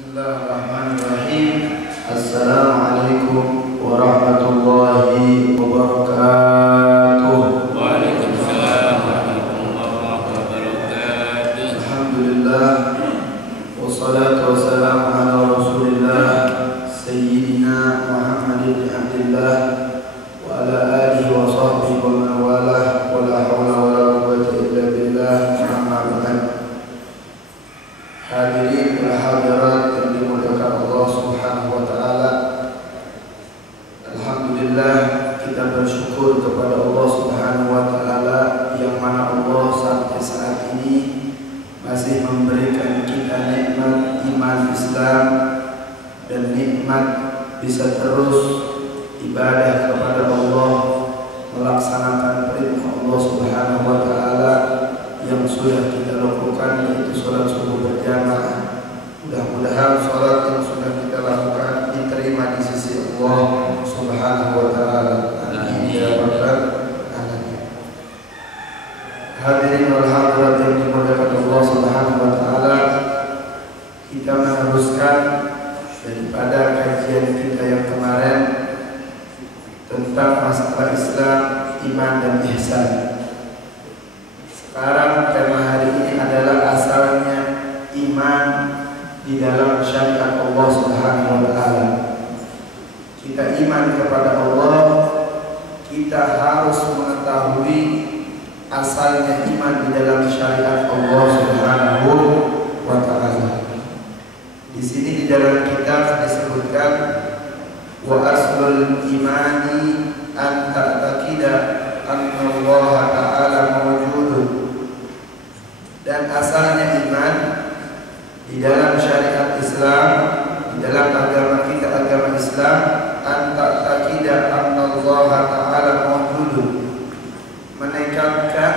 Bismillahirrahmanirrahim. Assalamualaikum warahmatullahi wabarakatuh. Waalaikumsalam warahmatullahi wabarakatuh. Alhamdulillah, wassalatu wassalamu ala rasulillah Sayyidina Muhammadin bin Abdillah wa ala alihi wa sahbihi wa man walah, wa la hawla wa la quwwata illa billah, amma ba'd. Hadirin wal hadirat yang dimuliakan Allah Subhanahu wa taala. Alhamdulillah, kita bersyukur kepada Allah Subhanahu wa taala yang mana Allah sampai saat ini masih memberikan kita nikmat iman Islam dan nikmat bisa terus ibadah kepada Allah, melaksanakan perintah Allah Subhanahu wa taala yang sudah kita lakukan, yaitu sholat subuh berjamaah. Mudah-mudahan sholat yang sudah kita lakukan diterima di sisi Allah Subhanahu wa taala. Amin ya rabbal alamin. Hadirin wal hadirat yang dimuliakan Allah Subhanahu wa taala, kita meneruskan daripada kajian kita yang kemarin tentang masalah Islam, iman dan ihsan. Sekarang tema hari ini adalah asalnya iman di dalam syariat Allah Subhanahu wa taala. Kita iman kepada Allah, kita harus mengetahui asalnya iman di dalam syariat Allah Subhanahu wa taala. Di sini di dalam kitab disebutkan wa aslul imani an ta'taqida anna Allah ta'ala mawjudun. Dan asalnya iman di dalam syariat Islam, di dalam agama kita, agama Islam, anta taqidah anna Allah ta'ala mawjudun, menekankan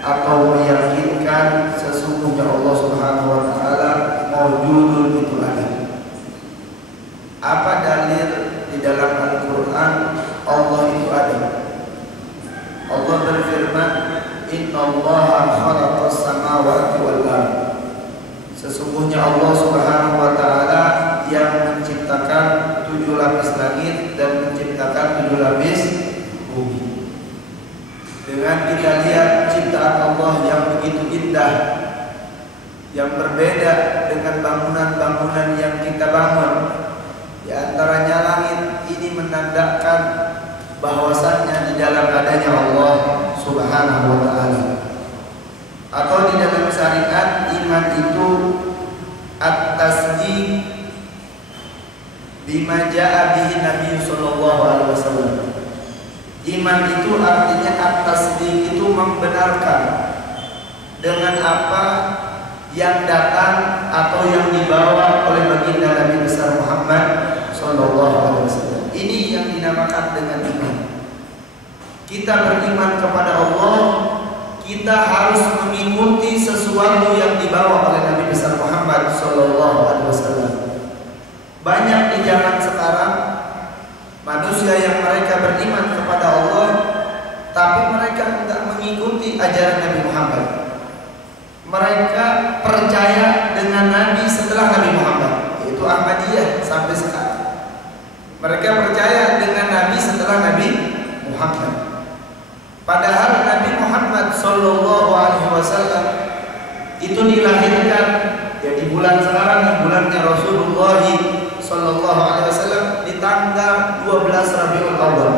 atau meyakinkan sesungguhnya Allah Subhanahu wa taala mawjudun, itu ada. Apa dalil di dalam Al-Qur'an Allah itu ada? Allah berfirman, innallaha khalaqas samawati wal ardh. Sesungguhnya Allah Subhanahu wa taala yang menciptakan 7 lapis langit dan menciptakan 7 lapis bumi. Dengan kita lihat ciptaan Allah yang begitu indah, yang berbeda dengan bangunan-bangunan yang kita bangun, di antaranya langit, ini menandakan bahwasannya di dalam adanya Allah Subhanahu wa taala. Atau di dalam syariat iman itu at-tasdiq bima jaa bihi Nabi sallallahu alaihi wasallam. Iman itu artinya at-tasdiq itu membenarkan dengan apa yang datang atau yang dibawa oleh baginda Nabi besar Muhammad sallallahu alaihi wasallam. Ini yang dinamakan dengan iman. Kita beriman kepada Allah, kita harus mengikuti sesuatu yang dibawa oleh Nabi besar Muhammad sallallahu alaihi wasallam. Banyak di zaman sekarang manusia yang mereka beriman kepada Allah, tapi mereka tidak mengikuti ajaran Nabi Muhammad. Mereka percaya dengan Nabi setelah Nabi Muhammad, yaitu Ahmadiyah sampai sekarang. Mereka percaya dengan Nabi setelah Nabi Muhammad. Padahal Nabi Muhammad sallallahu alaihi wasallam itu dilahirkan ya di bulan sekarang, di bulannya Rasulullah sallallahu alaihi wasallam, di tanggal 12 Rabiul Awal.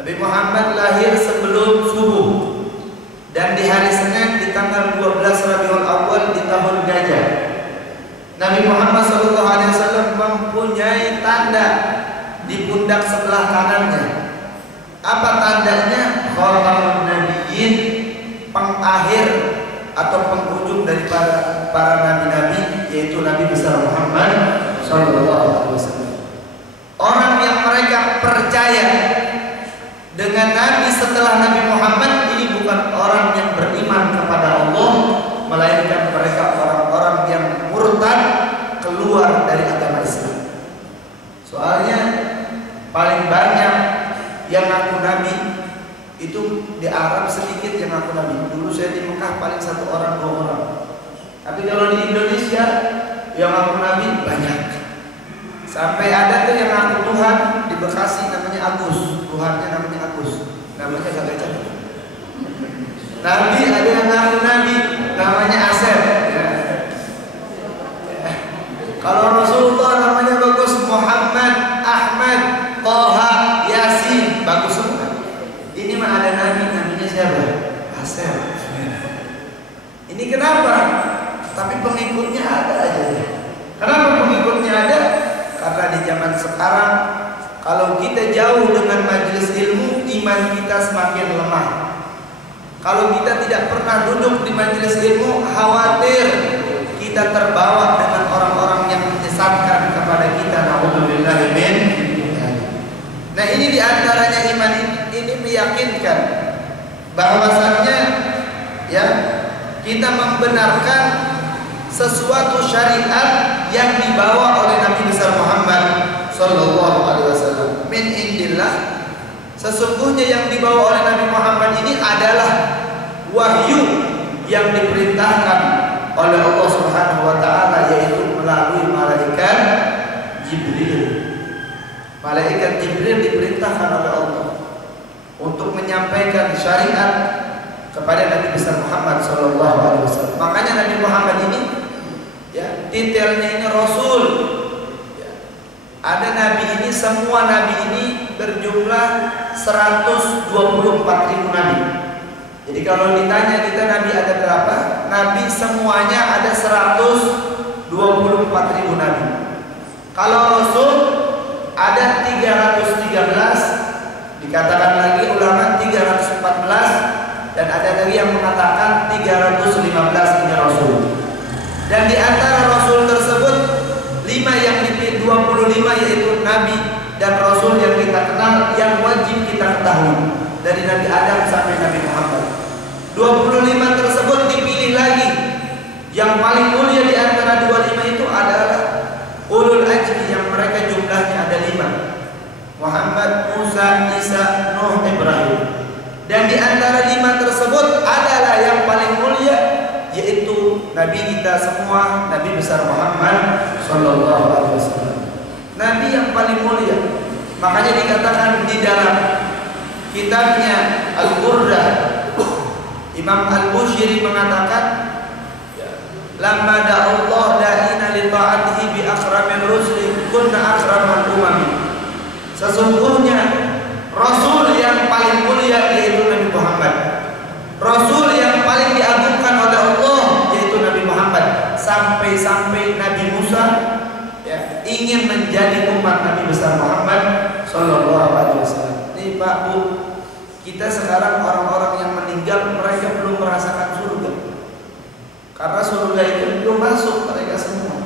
Nabi Muhammad lahir sebelum subuh, dan di hari Senin di tanggal 12 Rabiul Awal di tahun Gajah. Nabi Muhammad sallallahu alaihi wasallam mempunyai tanda di pundak sebelah kanannya. Apa tandanya? Khatamun nabiyyin, pengakhir atau penghujung dari para nabi-nabi, yaitu Nabi besar Muhammad sallallahu alaihi wasallam. Orang yang mereka percaya dengan Nabi setelah Nabi Muhammad ini bukan orang yang beriman kepada Allah, melainkan mereka orang-orang yang murtad, keluar dari agama Islam. Soalnya paling banyak yang ngaku Nabi itu di Arab, sedikit yang ngaku Nabi. Dulu saya di Mekah paling 1 orang 2 orang. Tapi kalau di Indonesia ya yang ngaku Nabi banyak. Sampai ada tuh yang ngaku Tuhan di Bekasi namanya Agus, Tuhannya namanya Agus, namanya kagak cantik. Nabi ada yang ngaku Nabi namanya Asep. Ya. Kalau Rasulullah namanya bagus, Muhammad, Ahmad, Toha, Yasin, bagus semua. Ini mah ada Nabi namanya siapa? Asep. Ini kenapa? Tapi pengikutnya ada aja. Kenapa pengikutnya ada? Karena di zaman sekarang kalau kita jauh dengan majelis ilmu, iman kita semakin lemah. Kalau kita tidak pernah duduk di majelis ilmu, khawatir kita terbawa dengan orang-orang yang menyesatkan kepada kita. Na'udzubillah min. Nah, ini diantaranya iman ini meyakinkan bahwasannya ya kita membenarkan sesuatu syariat yang dibawa oleh Nabi besar Muhammad sallallahu alaihi wasallam min indillah. Sesungguhnya yang dibawa oleh Nabi Muhammad ini adalah wahyu yang diperintahkan oleh Allah Subhanahu wa taala, yaitu melalui malaikat Jibril. Malaikat Jibril diperintahkan oleh Allah untuk menyampaikan syariat kepada Nabi besar Muhammad sallallahu alaihi wasallam. Makanya Nabi Muhammad ini ya, titelnya ini Rasul. Ya. Ada nabi ini, semua nabi ini berjumlah 124.000 nabi. Jadi kalau ditanya kita nabi ada berapa? Nabi semuanya ada 124.000 nabi. Kalau Rasul ada 313, dikatakan lagi ulama 314, dan ada lagi yang mengatakan 315 ini Rasul. Dan di antara Rasul tersebut 5 yang dipilih, 25 yaitu Nabi dan Rasul yang kita kenal, yang wajib kita ketahui dari Nabi Adam sampai Nabi Muhammad. 25 tersebut dipilih lagi. Yang paling mulia di antara 25 itu adalah ulul ajmi, yang mereka jumlahnya ada 5. Muhammad, Musa, Isa, Nuh, Ibrahim. Dan di antara 5 tersebut adalah yang paling mulia, yaitu Nabi kita semua, Nabi besar Muhammad sallallahu alaihi wasallam. Nabi yang paling mulia. Makanya dikatakan di dalam kitabnya Al-Qur'an, Imam Al-Bushiri mengatakan, lamma da'allah da'ina li ta'atihi bi akramir rusuli kunna akramal umami. Sesungguhnya Rasul yang paling mulia yaitu Nabi Muhammad. Rasul yang paling diagungkan oleh Allah yaitu Nabi Muhammad. Sampai-sampai Nabi Musa ya, ingin menjadi umat Nabi besar Muhammad sallallahu alaihi wasallam. Nih Pak Bu, kita sekarang orang-orang yang meninggal mereka belum merasakan surga. Karena surga itu belum masuk mereka semua.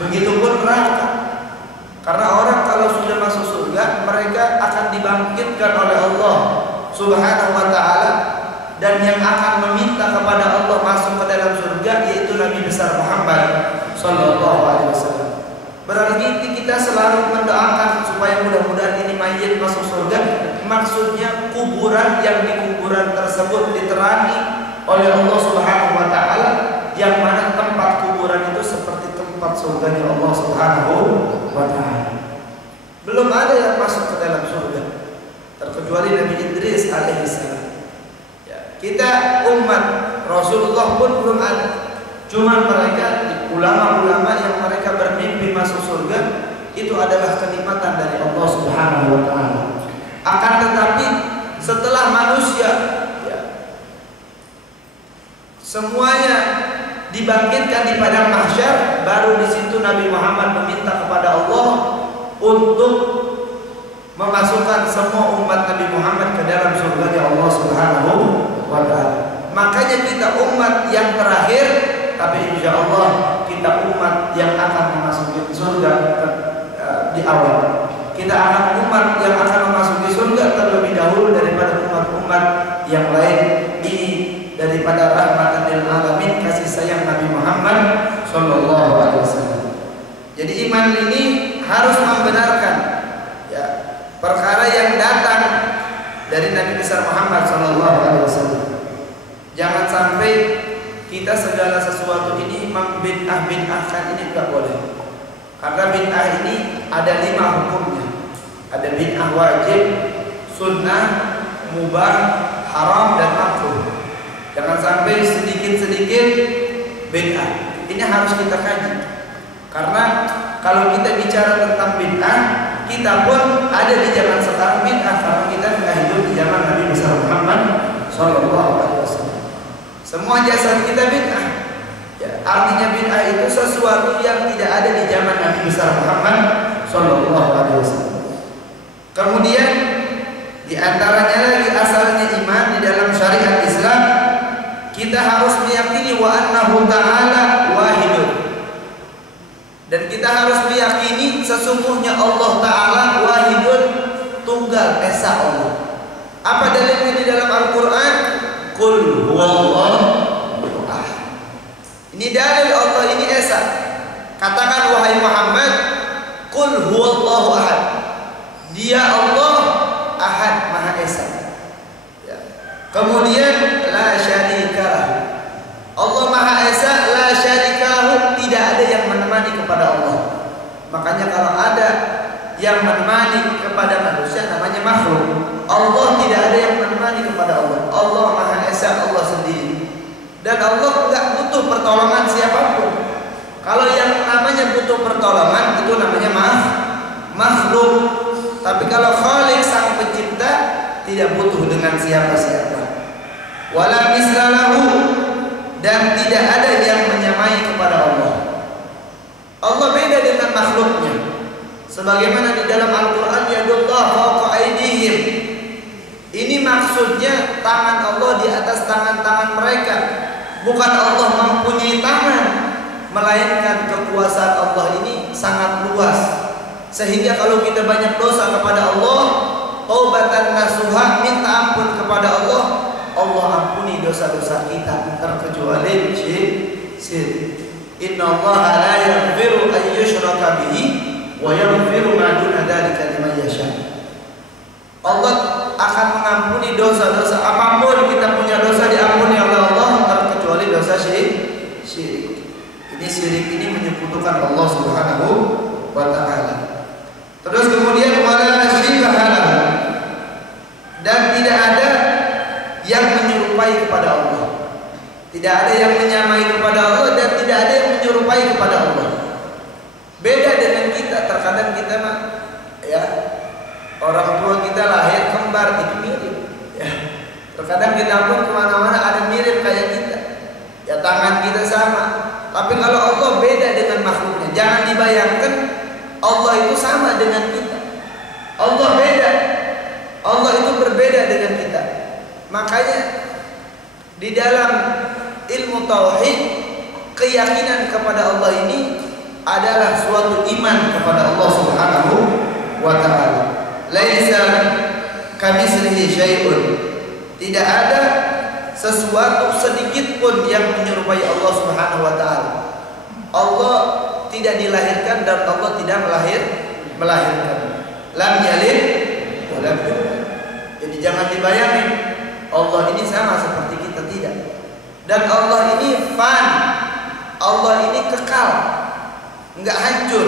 Begitupun neraka. Karena orang kalau sudah masuk surga, mereka akan dibangkitkan oleh Allah Subhanahu wa taala, dan yang akan meminta kepada Allah masuk ke dalam surga yaitu Nabi besar Muhammad sallallahu alaihi wasallam. Berarti kita selalu mendoakan supaya mudah-mudahan ini mayit masuk surga. Maksudnya kuburan, yang di kuburan tersebut diterangi oleh Allah Subhanahu wa taala, yang mana tempat kuburan itu seperti tempat surganya Allah Subhanahu wa taala. Belum ada yang masuk ke dalam surga terkecuali Nabi Idris alaihissalam. Ya, kita umat Rasulullah pun belum ada. Cuma mereka ulama-ulama yang mereka bermimpi masuk surga, itu adalah kenikmatan dari Allah Subhanahu wa taala. Akan tetapi setelah manusia ya, semuanya dibangkitkan di padang mahsyar, baru di situ Nabi Muhammad meminta kepada Allah untuk memasukkan semua umat Nabi Muhammad ke dalam surganya Allah Subhanahu wa taala. Makanya kita umat yang terakhir, tapi insya Allah kita umat yang akan memasuki surga di awal. Kita akan umat yang akan memasuki surga terlebih dahulu daripada umat-umat yang lain. Ini daripada rahmatan lil alamin, kasih sayang Nabi Muhammad sallallahu alaihi wasallam. Jadi iman ini harus membenarkan ya, perkara yang datang dari Nabi besar Muhammad sallallahu alaihi wasallam. Jangan sampai kita segala sesuatu ini membid'ah-bid'ahkan ini enggak boleh. Karena bid'ah ini ada 5 hukumnya. Ada bid'ah wajib, sunnah, mubah, haram dan makruh. Jangan sampai sedikit-sedikit bid'ah. Ini harus kita kaji. Karena kalau kita bicara tentang bid'ah, kita pun ada di zaman sekarang bid'ah karena kita nggak hidup di zaman Nabi besar Muhammad Sallallahu Alaihi Wasallam. Semua jasad kita bid'ah. Ya, artinya bid'ah itu sesuatu yang tidak ada di zaman Nabi besar Muhammad Sallallahu Alaihi Wasallam. Kemudian di antaranya lagi asalnya iman di dalam syariat Islam, kita harus meyakini wa annahu ta'ala wahidun. Dan kita harus meyakini sesungguhnya Allah Ta'ala wahidun, tunggal esa Allah. Apa dalilnya di dalam Al-Quran? Qul huwallahu ahad. Ini dalil Allah ini esa. Katakan wahai Muhammad, qul huwallahu ahad. Dia Allah ahad, maha esa. Ya. Kemudian la syarikalah. Allah maha esa, la syarikahu, tidak ada yang menemani kepada Allah. Makanya kalau ada yang menemani kepada manusia namanya makhluk. Allah tidak ada yang menemani kepada Allah. Allah maha esa, Allah sendiri. Dan Allah enggak butuh pertolongan siapapun. Kalau yang namanya butuh pertolongan itu namanya makhluk. Tapi kalau Khaliq sang pencipta tidak butuh dengan siapa-siapa. Wala mislalahu, dan tidak ada yang menyamai kepada Allah. Allah beda dengan makhluknya. Sebagaimana di dalam Al-Quran, yadullah fawqa aydihim. Ini maksudnya tangan Allah di atas tangan-tangan mereka. Bukan Allah mempunyai tangan, melainkan kekuasaan Allah ini sangat luas. Sehingga kalau kita banyak dosa kepada Allah, taubatan nasuha, minta ampun kepada Allah, Allah ampuni dosa-dosa kita, terkecuali syirik. Inna Allah la yaghfiru an yushraka bihi wa yaghfiru ma duna dzalika liman yasha. Allah akan mengampuni dosa-dosa apapun kita punya dosa diampuni oleh Allah, terkecuali dosa syirik. Ini syirik ini menyekutukan Allah Subhanahu wa taala. Terus kemudian wala syibahalah, dan tidak ada yang menyerupai kepada Allah. Tidak ada yang menyamai kepada Allah dan tidak ada yang menyerupai kepada Allah. Beda dengan kita, terkadang kita mah ya, orang tua kita lahir kembar itu mirip. Ya. Terkadang kita pun kemana-mana ada mirip kayak kita. Ya, tangan kita sama. Tapi kalau Allah beda dengan makhluknya. Jangan dibayangkan Allah itu sama dengan kita. Allah beda. Allah itu berbeda dengan kita. Makanya di dalam ilmu tauhid, keyakinan kepada Allah ini adalah suatu iman kepada Allah Subhanahu wa taala. Laisa kamitslihi syai'un. Tidak ada sesuatu sedikit pun yang menyerupai Allah Subhanahu wa taala. Allah tidak dilahirkan dan Allah tidak melahirkan. Lam yalid wa lam yulad. Jadi jangan dibayangin Allah ini sama seperti kita, tidak. Dan Allah ini fan, Allah ini kekal, enggak hancur.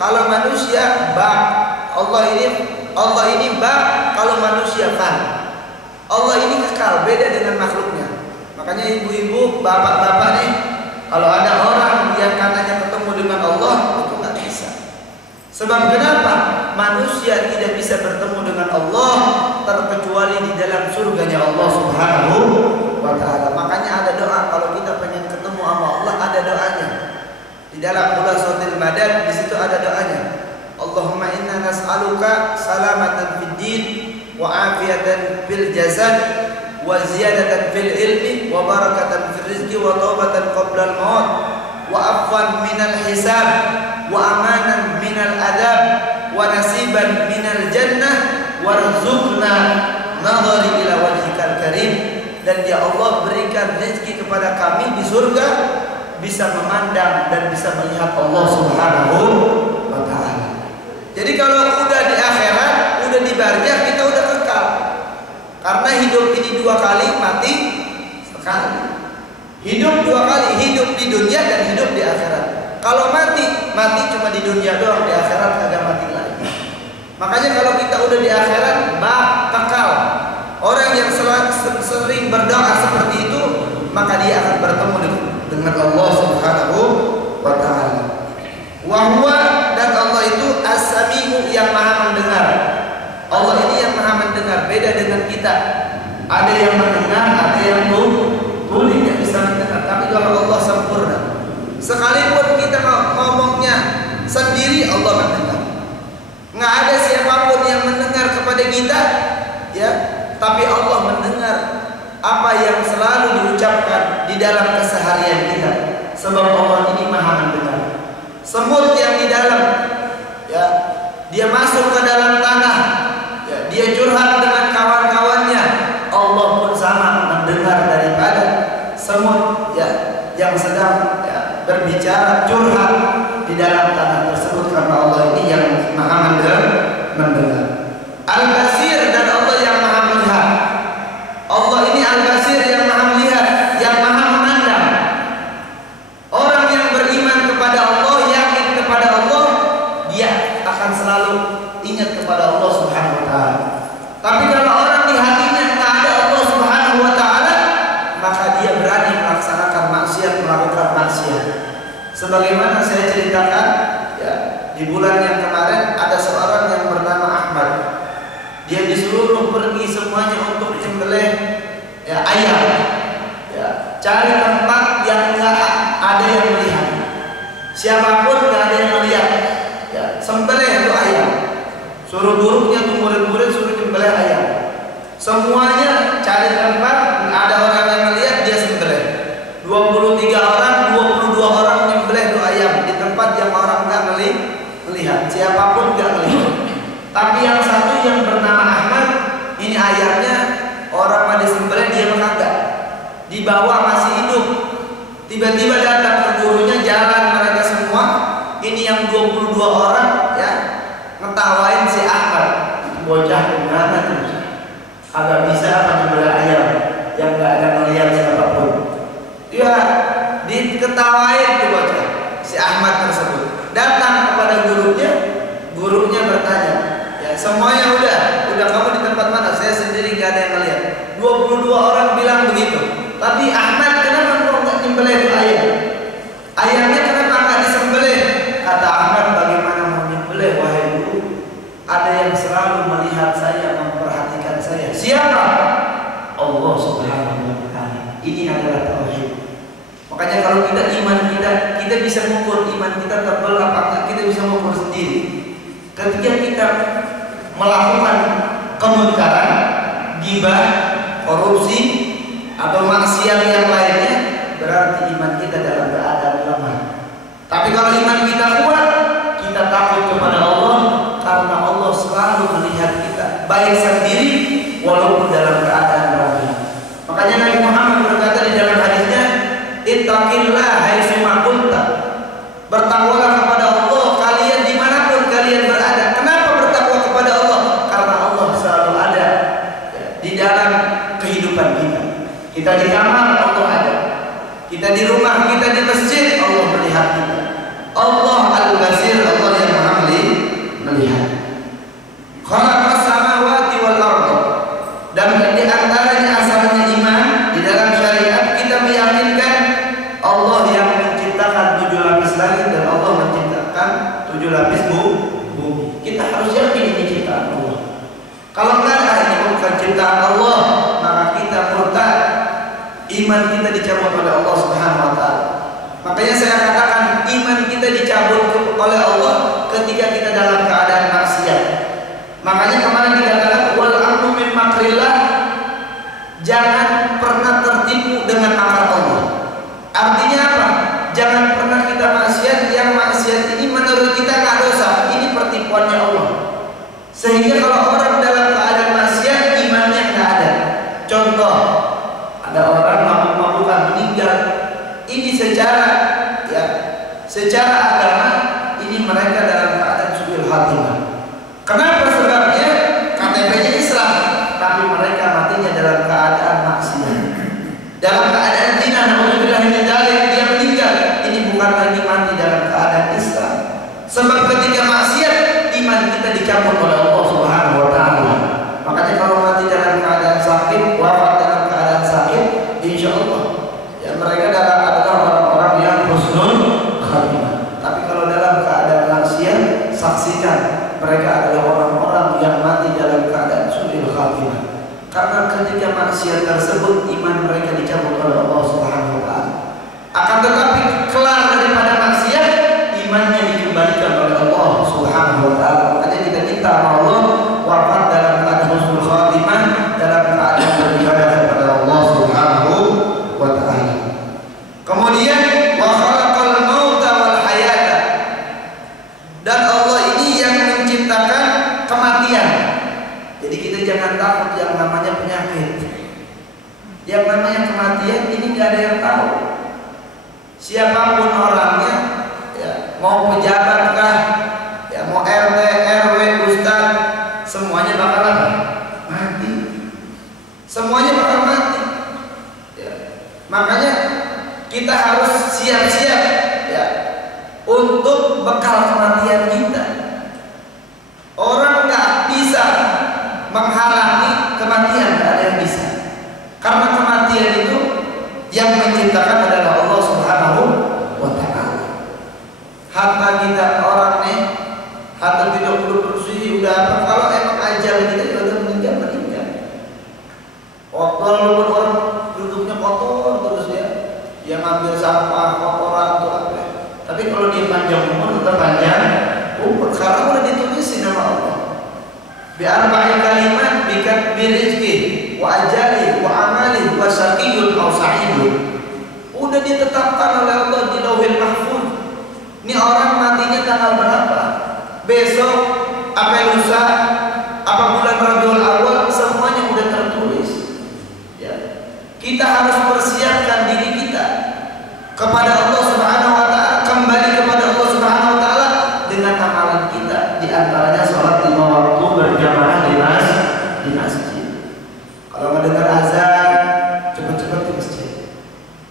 Kalau manusia bak, Allah ini bak, kalau manusia fan. Allah ini kekal, beda dengan makhluknya. Makanya ibu-ibu, bapak-bapak nih, kalau ada orang yang katanya ketemu dengan Allah, itu nggak bisa. Sebab kenapa? Manusia tidak bisa bertemu dengan Allah terkecuali di dalam surganya Allah Subhanahu wa taala. Makanya ada doa kalau kita pengen ketemu sama Allah, ada doanya. Di dalam Khulasatul Madad di situ ada doanya. Allahumma inna nas'aluka salamatan fid din wa afiyatan fil jasad wa ziyadatan fil ilmi wa barakatan fil rizqi wa taubatan qabla al maut wa afwan minal hisab wa amanan minal adab wa nasiban minal jannah warzuqna nadhari ila wajhikal karim. Dan ya Allah, berikan rezeki kepada kami di surga, bisa memandang dan bisa melihat Allah Subhanahu wa taala. Jadi kalau udah di akhirat, udah di barzakh, kita udah kekal. Karena hidup ini 2 kali, mati sekali. Hidup dua kali, hidup di dunia dan hidup di akhirat. Kalau mati cuma di dunia doang, di akhirat kagak mati lagi. Makanya kalau kita udah di akhirat, kekal. Orang yang sering berdoa seperti itu, maka dia akan bertemu dengan Allah Subhanahu wa taala. Wa huwa, dan Allah itu as-sami'u, yang maha mendengar. Allah ini yang maha mendengar, beda dengan kita. Ada yang mendengar, ada yang tuli, yang bisa mendengar. Tapi kalau Allah sempurna. Sekalipun kita ngomongnya sendiri, Allah mendengar. Nggak ada siapapun yang mendengar kepada kita, ya. Tapi Allah mendengar apa yang selalu diucapkan di dalam keseharian kita. Sebab Allah ini maha mendengar. Semut yang di dalam, ya, dia masuk ke dalam tanah, ya, dia curhat dengan kawan-kawannya, Allah pun sama mendengar daripada semut, ya, yang sedang, ya, berbicara curhat di dalam tanah tersebut, karena Allah ini yang maha mendengar. Al-Basir, dan Allah yang maha melihat. Allah ini Al-Basir, yang maha melihat, yang maha memandang. Orang yang beriman kepada Allah, yakin kepada Allah, dia akan selalu ingat kepada Allah Subhanahu wa taala. Tapi kalau orang di hatinya tak ada Allah Subhanahu wa taala, maka dia berani melaksanakan maksiat, melakukan maksiat. Sebagaimana saya ceritakan, ya, di bulan yang kemarin ada seorang yang bernama Ahmad. Dia disuruh pergi semuanya untuk menyembelih, ya, ayam, ya, cari tempat yang nggak ada yang melihat, siapapun nggak ada yang melihat, ya, sembelih itu ayam. Suruh buruknya tuh murid-murid suruh menyembelih ayam. Semuanya cari tempat nggak ada orang yang melihat, dia sembelih. 23 orang, 22 orang menyembelih itu ayam di tempat yang orang nggak melihat, siapapun nggak melihat. Tapi yang satu yang bernama Ahmad, ini ayamnya orang pada sembelih, dia menganggap dibawa masih hidup. Tiba-tiba datang ke gurunya, jalan mereka semua. Ini yang 22 orang, ya, ngetawain si Ahmad. Bocah gimana tuh? Agak bisa menyembelih ayam yang nggak ada melihat siapapun. Dia diketawain tuh bocah, si Ahmad tersebut. Datang kepada gurunya bertanya, ya, semuanya udah kamu di tempat mana? Saya sendiri nggak ada yang melihat. 22 orang bilang begitu. Tapi Ahmad, kenapa kau nggak nyembelih itu ayam? Ayamnya kenapa nggak disembelih? Kata Ahmad, bagaimana mau nyembelih wahai guru? Ada yang selalu melihat saya, memperhatikan saya. Siapa? Allah Subhanahu wa taala. Ini adalah tauhid. Makanya kalau iman kita bisa mengukur iman kita tebal apa enggak, kita bisa mengukur sendiri. Ketika kita melakukan kemungkaran, ghibah, korupsi, atau maksiat yang lainnya, berarti iman kita dalam keadaan lemah. Tapi kalau iman kita kuat, kita takut kepada Allah, karena Allah selalu melihat kita, baik sendiri walaupun dalam keadaan ramai. Makanya Nabi Muhammad berkata di dalam hadisnya, ittaqillah haitsu ma kunta. Bertakwalah kepada Allah kalian dimanapun kalian berada. Kenapa bertakwa kepada Allah? Karena Allah selalu ada, ya, di dalam kehidupan kita. Kita di kamar, Allah ada. Kita di rumah, kita di masjid, Allah melihat kita. Allah Al-Basir, Allah yang maha melihat. Khalaqas samawati wal ardh. Dan di antaranya asalnya iman di dalam syariat, kita meyakinkan Allah yang menciptakan 7 lapis langit dan Allah menciptakan 7 lapis bumi. Kita harus yakin ini ciptaan Allah. Kalau enggak, ini bukan ciptaan Allah, maka kita murtad. Iman kita dicabut oleh Allah Subhanahu wa taala. Makanya saya katakan iman kita dicabut oleh Allah ketika kita dalam keadaan maksiat. Makanya kemarin dikatakan wal amru min makrillah, jangan pernah tertipu dengan makar Allah. Artinya apa? Jangan pernah kita maksiat yang maksiat ini menurut kita nggak dosa. Ini pertipuannya Allah. Sehingga kalau orang dalam keadaan maksiat, imannya nggak ada. Contoh, ada orang mabuk-mabukan meninggal. Ini secara agama ini mereka dalam keadaan su'ul khatimah. Kenapa sebabnya? KTP-nya Islam, tapi mereka matinya dalam keadaan maksiat, dalam keadaan zina. Alhamdulillah. Sebab ketika maksiat, iman kita dicabut oleh Allah Subhanahu wa taala. Makanya kalau mati dalam keadaan sakit, wafat dalam keadaan sakit, insya Allah ya mereka adalah orang-orang yang husnul khatimah. Tapi kalau dalam keadaan maksiat, saksikan mereka adalah orang-orang yang mati dalam keadaan su'il khatimah. Karena ketika maksiat tersebut, iman mereka dicabut oleh Allah Subhanahu wa taala. Akan tetapi kelar daripada maksiat, imannya dikembalikan oleh Allah Subhanahu wa taala. Makanya kita minta Allah wafat dalam keadaan husnul khatimah, dalam keadaan beribadah kepada Allah Subhanahu wa taala. Kemudian wa khalaqal mauta wal hayata. Dan Allah ini yang menciptakan kematian. Jadi kita jangan takut yang namanya penyakit. Yang namanya kematian ini enggak ada yang tahu. Siapapun orangnya, ya, mau pejabat kah, ya, mau RT, RW, ustaz, semuanya bakalan mati. Semuanya bakal mati. Ya. Makanya kita harus siap-siap ya untuk bekal kematian kita. Orang nggak bisa menghalangi kematian, nggak ada yang bisa. Karena kematian itu yang menciptakan adalah Allah Subhanahu wa taala. Harta kita orang nih, harta 30% udah apa? Kalau emang ajal kita udah meninggal. Kotor orang duduknya kotor terus ya. Dia ngambil sampah kotoran tuh apa. Tapi kalau dia panjang umur tetap panjang umur. Karena udah ditulisin nama Allah. Biar banyak kalimat bikat birizki wa ajali wa amali wa syaqiyun aw sa'idun. Udah ditetapkan oleh Allah di Lauhil Mahfuz. Ini orang matinya tanggal berapa? Besok, apa lusa, apa bulan Rabiul Awal, semuanya udah tertulis. Ya. Kita harus persiapkan diri kita kepada Allah Subhanahu wa taala, kembali kepada Allah Subhanahu wa taala dengan amalan kita, di antaranya salat 5 waktu berjamaah di masjid. Kalau mendengar azan, cepat-cepat ke masjid.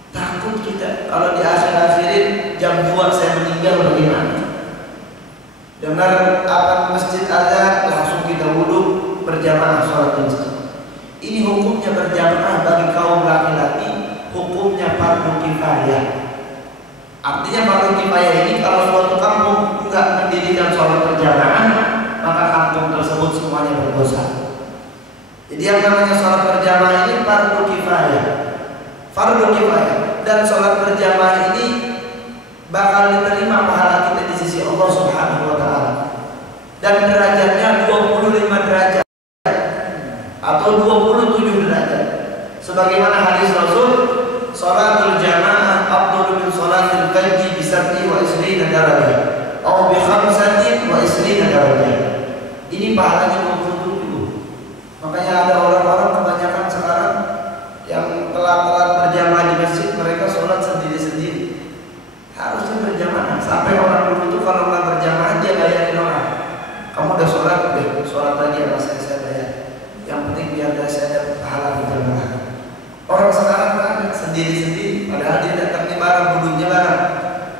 Takut kita kalau di akhir-akhirin jam 2 saya meninggal bagaimana? Dengar apa masjid azan, langsung kita wudhu berjamaah sholat di masjid. Ini hukumnya berjamaah bagi kaum laki-laki, hukumnya fardu kifayah. Artinya fardu kifayah ini kalau suatu kampung enggak mendirikan sholat berjamaah, maka kampung tersebut semuanya berdosa. Jadi yang namanya sholat berjamaah ini fardu kifayah. Fardu kifayah. Dan sholat berjamaah ini bakal diterima pahala kita di sisi Allah Subhanahu wa taala. Dan derajatnya 25 derajat atau 27 derajat. Sebagaimana hadis Rasul, sholatul jamaah afdalu min sholatil fardhi bi 27 darajah atau bi 25 darajah. Ini pahalanya 27. Makanya ada orang-orang kebanyakan sekarang yang telat-telat berjamaah di masjid, mereka sholat sendiri-sendiri. Harusnya berjamaah. Sampai orang dulu itu kalau nggak berjamaah dia bayarin orang. Kamu udah sholat lagi ya, saya bayar. Yang penting biar saya dapat pahala berjamaah. Orang sekarang kan sendiri-sendiri, padahal dia datangnya bareng, duduknya bareng.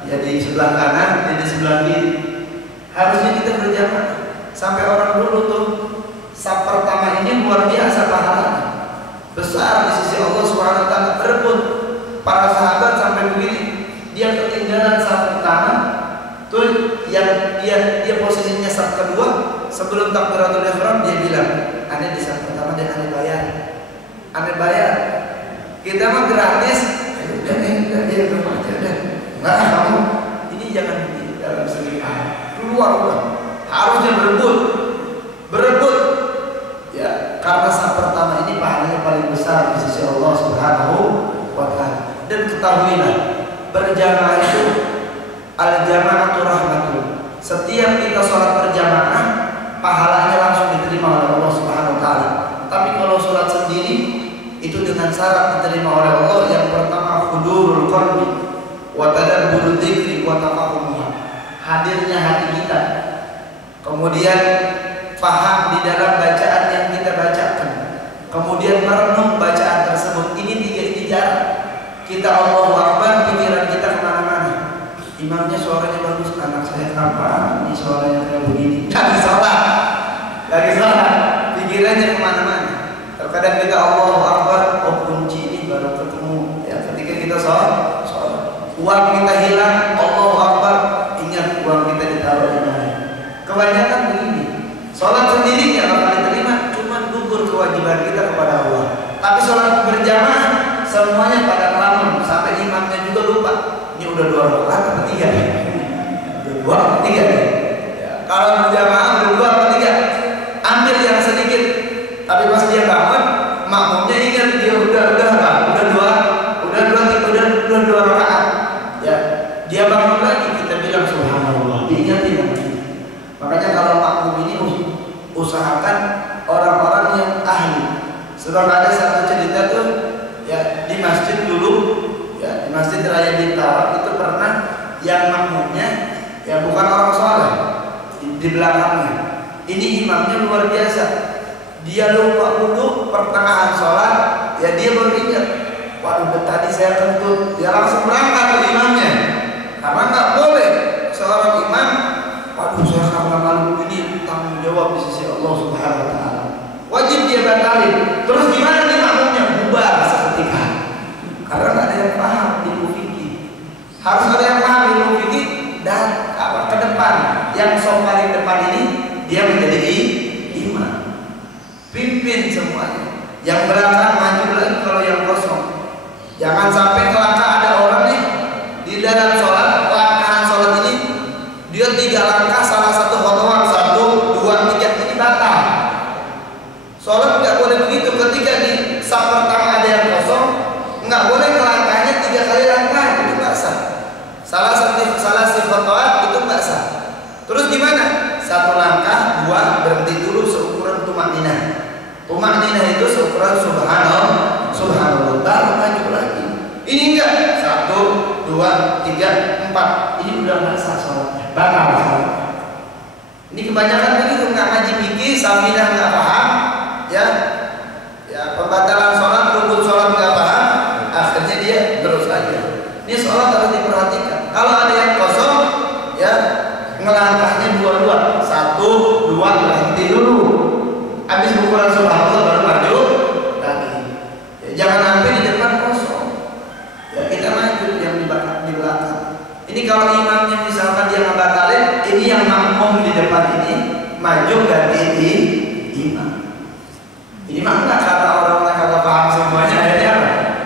Ya di sebelah kanan, dia di sebelah kiri. Harusnya kita berjamaah. Sampai orang dulu tuh saf pertama ini luar biasa pahalanya. Besar di sisi Allah Subhanahu wa taala. Berebut para sahabat sampai begini. Dia ketinggalan saf pertama, tuh yang dia posisinya saf kedua, sebelum takbiratul ihram dia bilang, "Ane di saf pertama dan ane bayar. Kita mah gratis." Udah kamu ini jangan di dalam segi keluar udah. Harusnya berebut. Ya, karena saf pertama ini pahalanya paling besar di sisi Allah Subhanahu wa taala. Dan ketahuilah, berjamaah itu al-jama'atu rahmatun. Setiap kita sholat berjamaah, pahalanya langsung diterima oleh Allah Subhanahu wa taala. Tapi kalau sholat sendiri, itu dengan syarat diterima oleh Allah. Yang pertama, hudurul qalbi wa tadabbur dzikri wa tafahumuha. Hadirnya hati kita. Kemudian paham di dalam bacaan yang kita bacakan. Kemudian merenung bacaan tersebut. Ini 3 istijar. Kita Allahu Akbar, pikiran kita kemana-mana. Imamnya suaranya bagus, anak saya kenapa ini suaranya kayak begini? Lagi sholat, pikirannya kemana-mana. Terkadang kita Allahu Akbar, oh kunci ini baru ketemu. Ya, ketika kita sholat, uang kita hilang, Allahu Akbar, ingat uang kita ditaruh di mana. Kebanyakan begini. Sholat sendiri nggak bakal diterima, cuma gugur kewajiban kita kepada Allah. Tapi sholat berjamaah semuanya pada ngelamun, sampai imamnya juga lupa. Ini udah 2 rakaat atau 3 nih? Udah 2 atau 3 nih? Ya, kalau berjamaah udah 2 atau 3, ambil yang sedikit. Tapi pas dia bangun, makmumnya ingat dia udah 2 rakaat. Ya, dia bangun lagi, kita bilang subhanallah, diingatin lagi. Makanya kalau makmum ini usahakan orang-orang yang ahli. Sebab ada satu cerita tuh, ya, di masjid dulu, ya, di Masjid Raya Bintaro itu pernah yang makmumnya ya bukan orang soleh di belakangnya. Ini imamnya luar biasa. Dia lupa wudu pertengahan sholat, ya dia baru ingat, waduh tadi saya kentut. Dia langsung berangkat ke imamnya, karena nggak boleh seorang imam, waduh saya karena malu ini tanggung jawab di sisi Allah Subhanahu Wa Taala. Wajib dia batalin. Terus gimana nih makmumnya? Bubar seketika. Karena nggak ada yang paham ilmu fikih. Harus ada yang paham ilmu fikih dan ke depan. Yang paling depan ini dia menjadi imam. Pimpin semuanya. Yang belakang maju lagi kalau yang kosong. Jangan sampai kelaka ada orang nih di dalam sholat, langkahan sholat ini dia 3 langkah, salah satu khotwah 1, 2, 3 ini batal. Sholat nggak boleh begitu. Ketika di saf pertama ada yang kosong, nggak boleh melangkahnya 3 kali langkah, itu nggak sah. Salah si khotwah itu nggak sah. Terus gimana? 1 langkah, 2 berhenti dulu seukuran tumakninah. Tumakninah itu seukuran subhanallah, baru maju lagi. Ini enggak 1, 2, 3, 4. Ini udah nggak sah sholatnya, batal sholat. Ini kebanyakan begitu, nggak ngaji fikih, samilah nggak paham, ya pembatalan sholat, rukun sholat nggak paham, akhirnya dia terus aja. Ini sholat harus diperhatikan. Kalau ada yang kosong, ya ngelangkahnya 2, 1, 2 berhenti dulu. Habis ukuran subhanallah baru maju lagi. Ya, jangan sampai di depan kosong. Ya kita maju yang di belakang. Ini kalau imamnya misalkan dia ngebatalin, ini yang makmum di depan ini maju ganti imam. Ini mah enggak kata orang-orang kagak paham semuanya, akhirnya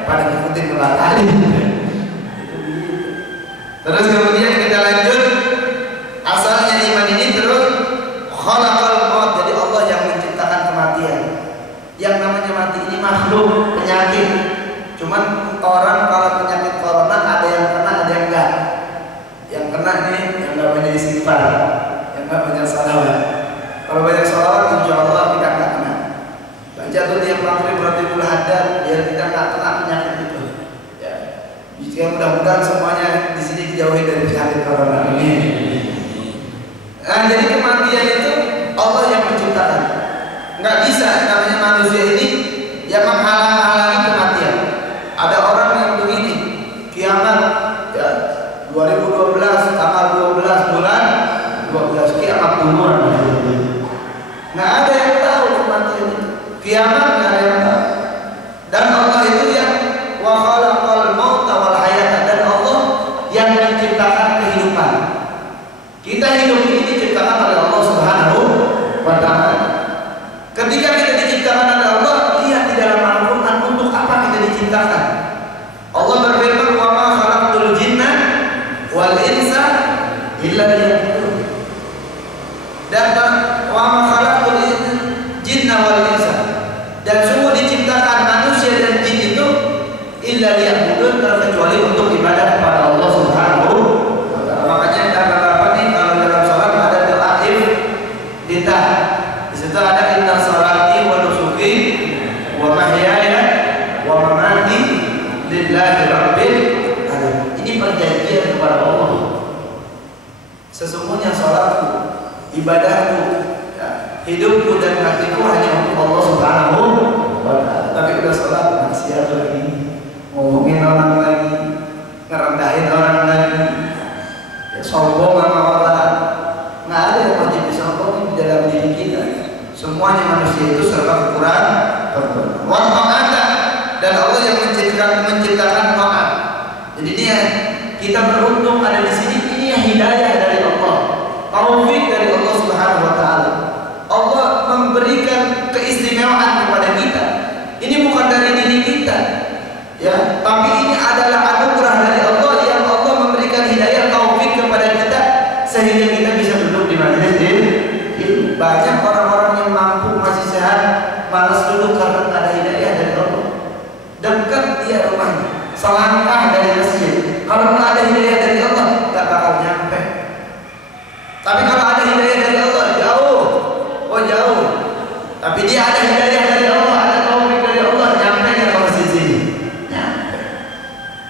pada ngikutin ngebatalin. Terus kemudian kita lanjut, asalnya iman ini terus khalaqal maut, jadi Allah yang menciptakan kematian. Yang namanya mati ini makhluk, penyakit. Cuman orang kalau penyakit corona ada yang kena, ada yang enggak. Yang kena ini yang enggak banyak istighfar, yang enggak banyak salawat. Kalau banyak salawat insya Allah kita enggak kena. Baca tuh tiap maghrib Ratibul Haddad biar kita enggak kena penyakit itu. Ya. Jika mudah-mudahan semuanya di sini dijauhi dari penyakit corona ini. Nah, jadi kematian itu Allah yang menciptakan. Nggak bisa namanya manusia ini yang menghalang-halangi kematian. Ada orang yang begini, kiamat ya 2012 tanggal 12 bulan 12 kiamat duluan. Nggak ada yang tahu kematian itu. Kiamat nggak ada yang tahu. Dan Allah itu yang wa khalaqal mauta wal hayata, dan Allah yang menciptakan kehidupan. Kita hidup ini diciptakan oleh Allah Subhanahu wa Ta'ala. Ketika kita diciptakan oleh Allah, lihat di dalam Al-Quran untuk apa kita diciptakan. Allah berfirman, wa ma khalaqtul jinna wal insa illa liya'budun. Dan wa ma khalaqtul jinna wal insa, dan semua diciptakan manusia dan jin itu illa liya'budun, terkecuali untuk ibadah kepada Allah Subhanahu wa Ta'ala. Makanya di situ ada inna salati wa nusuki wa mahyaya wa mamati lillahi rabbil alamin. Ini perjanjian kepada Allah. Sesungguhnya salatku, ibadahku, ya, hidupku dan matiku hanya untuk Allah Subhanahu wa Ta'ala. Tapi udah salat maksiat lagi, ngomongin orang lagi, ngerendahin orang lagi, ya, sombong sama orang. Semuanya manusia itu serba kekurangan. Wa ta'ala, dan Allah yang menciptakan taat. Jadi dia kita beruntung ada di sini. Ini yang hidayah dari Allah, taufik dari Allah Subhanahu wa taala. Allah memberikan keistimewaan kepada kita. Ini bukan dari diri kita, ya, tapi ini adalah anugerah dari Allah yang Allah memberikan hidayah taufik kepada kita sehingga kita bisa duduk di majelis ilmu. Banyak orang-orang yang mampu masih sehat malas duduk karena ada hidayah dari Allah. Dekat dia rumahnya, selangkah dari masjid. Kalau nggak ada hidayah dari Allah, nggak bakal nyampe. Tapi kalau ada hidayah dari Allah, jauh, oh jauh. Tapi dia ada hidayah dari Allah, ada taufik dari Allah, nyampe nggak ke masjid sini? Nyampe.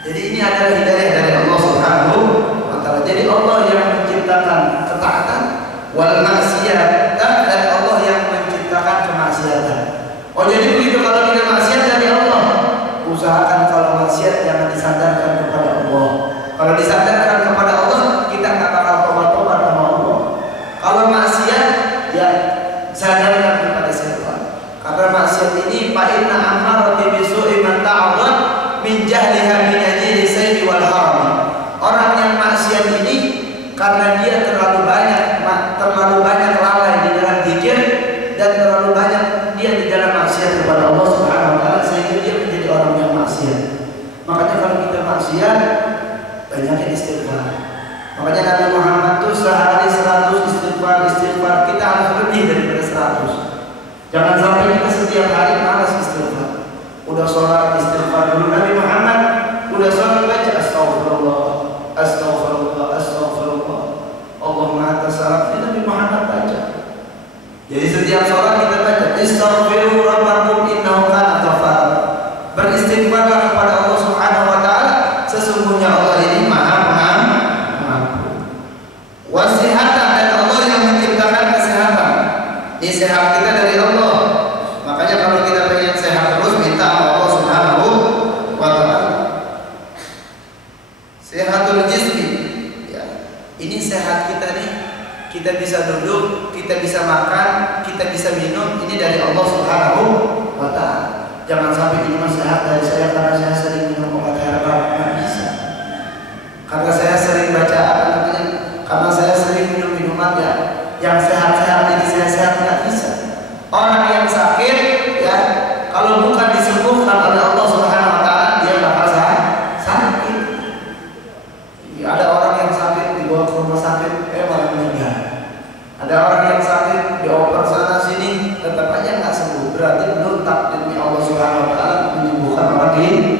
Jadi ini adalah hidayah dari Allah Subhanahu wa taala. Jadi Allah yang menciptakan ketaatan wal maksiat, dan Allah yang menciptakan kemaksiatan. Oh jadi begitu, kalau kita maksiat dari Allah, usahakan kalau maksiat jangan disandarkan kepada Allah. Kalau disandarkan kepada Allah, kita nggak bakal tobat-tobat sama Allah. Kalau maksiat, ya sandarkan kepada syaitan. Karena maksiat ini fa inna ammarati bisu'i man ta'awwad min jahliha min ajli sayyi wal haram. Orang yang maksiat ini karena dia terlalu banyak lalai di dalam zikir dan terlalu banyak dia di dalam maksiat kepada Allah Subhanahu wa taala sehingga dia menjadi orang yang maksiat. Makanya kalau kita maksiat, banyakin istighfar. Makanya Nabi Muhammad tuh sehari 100 istighfar. Kita harus lebih daripada 100. Jangan sampai kita setiap hari malas istighfar. Udah sholat istighfar dulu. Nabi Muhammad udah sholat baca astagfirullah, astagfirullah, astagfirullah, Allahumma anta salam. Nabi Muhammad baca. Jadi setiap sholat kita baca istaghfiru rabbakum innahu kana ghaffar. Beristighfarlah kepada Allah Subhanahu wa taala, sesungguhnya Allah ini Maha Pengampun. Wasihatan, dan Allah yang menciptakan kesehatan. Ini sehat kita dari Allah. Makanya kalau kita pengen sehat terus, minta sama Allah Subhanahu wa taala. Sehatul jismi, ya. Ini sehat kita nih. Kita bisa duduk, kita bisa makan, kita bisa minum. Ini dari Allah Subhanahu wa taala. Jangan sampai ini sehat dari saya karena saya sering minum obat herbal, nggak bisa. Karena saya sering baca apa namanya, karena saya sering minum minuman yang sehat-sehat, jadi saya sehat, nggak bisa. Orang yang sakit, ya, kalau bukan disembuhkan oleh Allah Subhanahu wa taala, dia bakal sakit. Ya, ada orang yang sakit dibawa ke rumah sakit, malah meninggal. Ada orang yang sakit dioper sana sini, tetap aja nggak sembuh. Berarti belum takdirnya Allah Subhanahu wa taala menyembuhkan orang ini.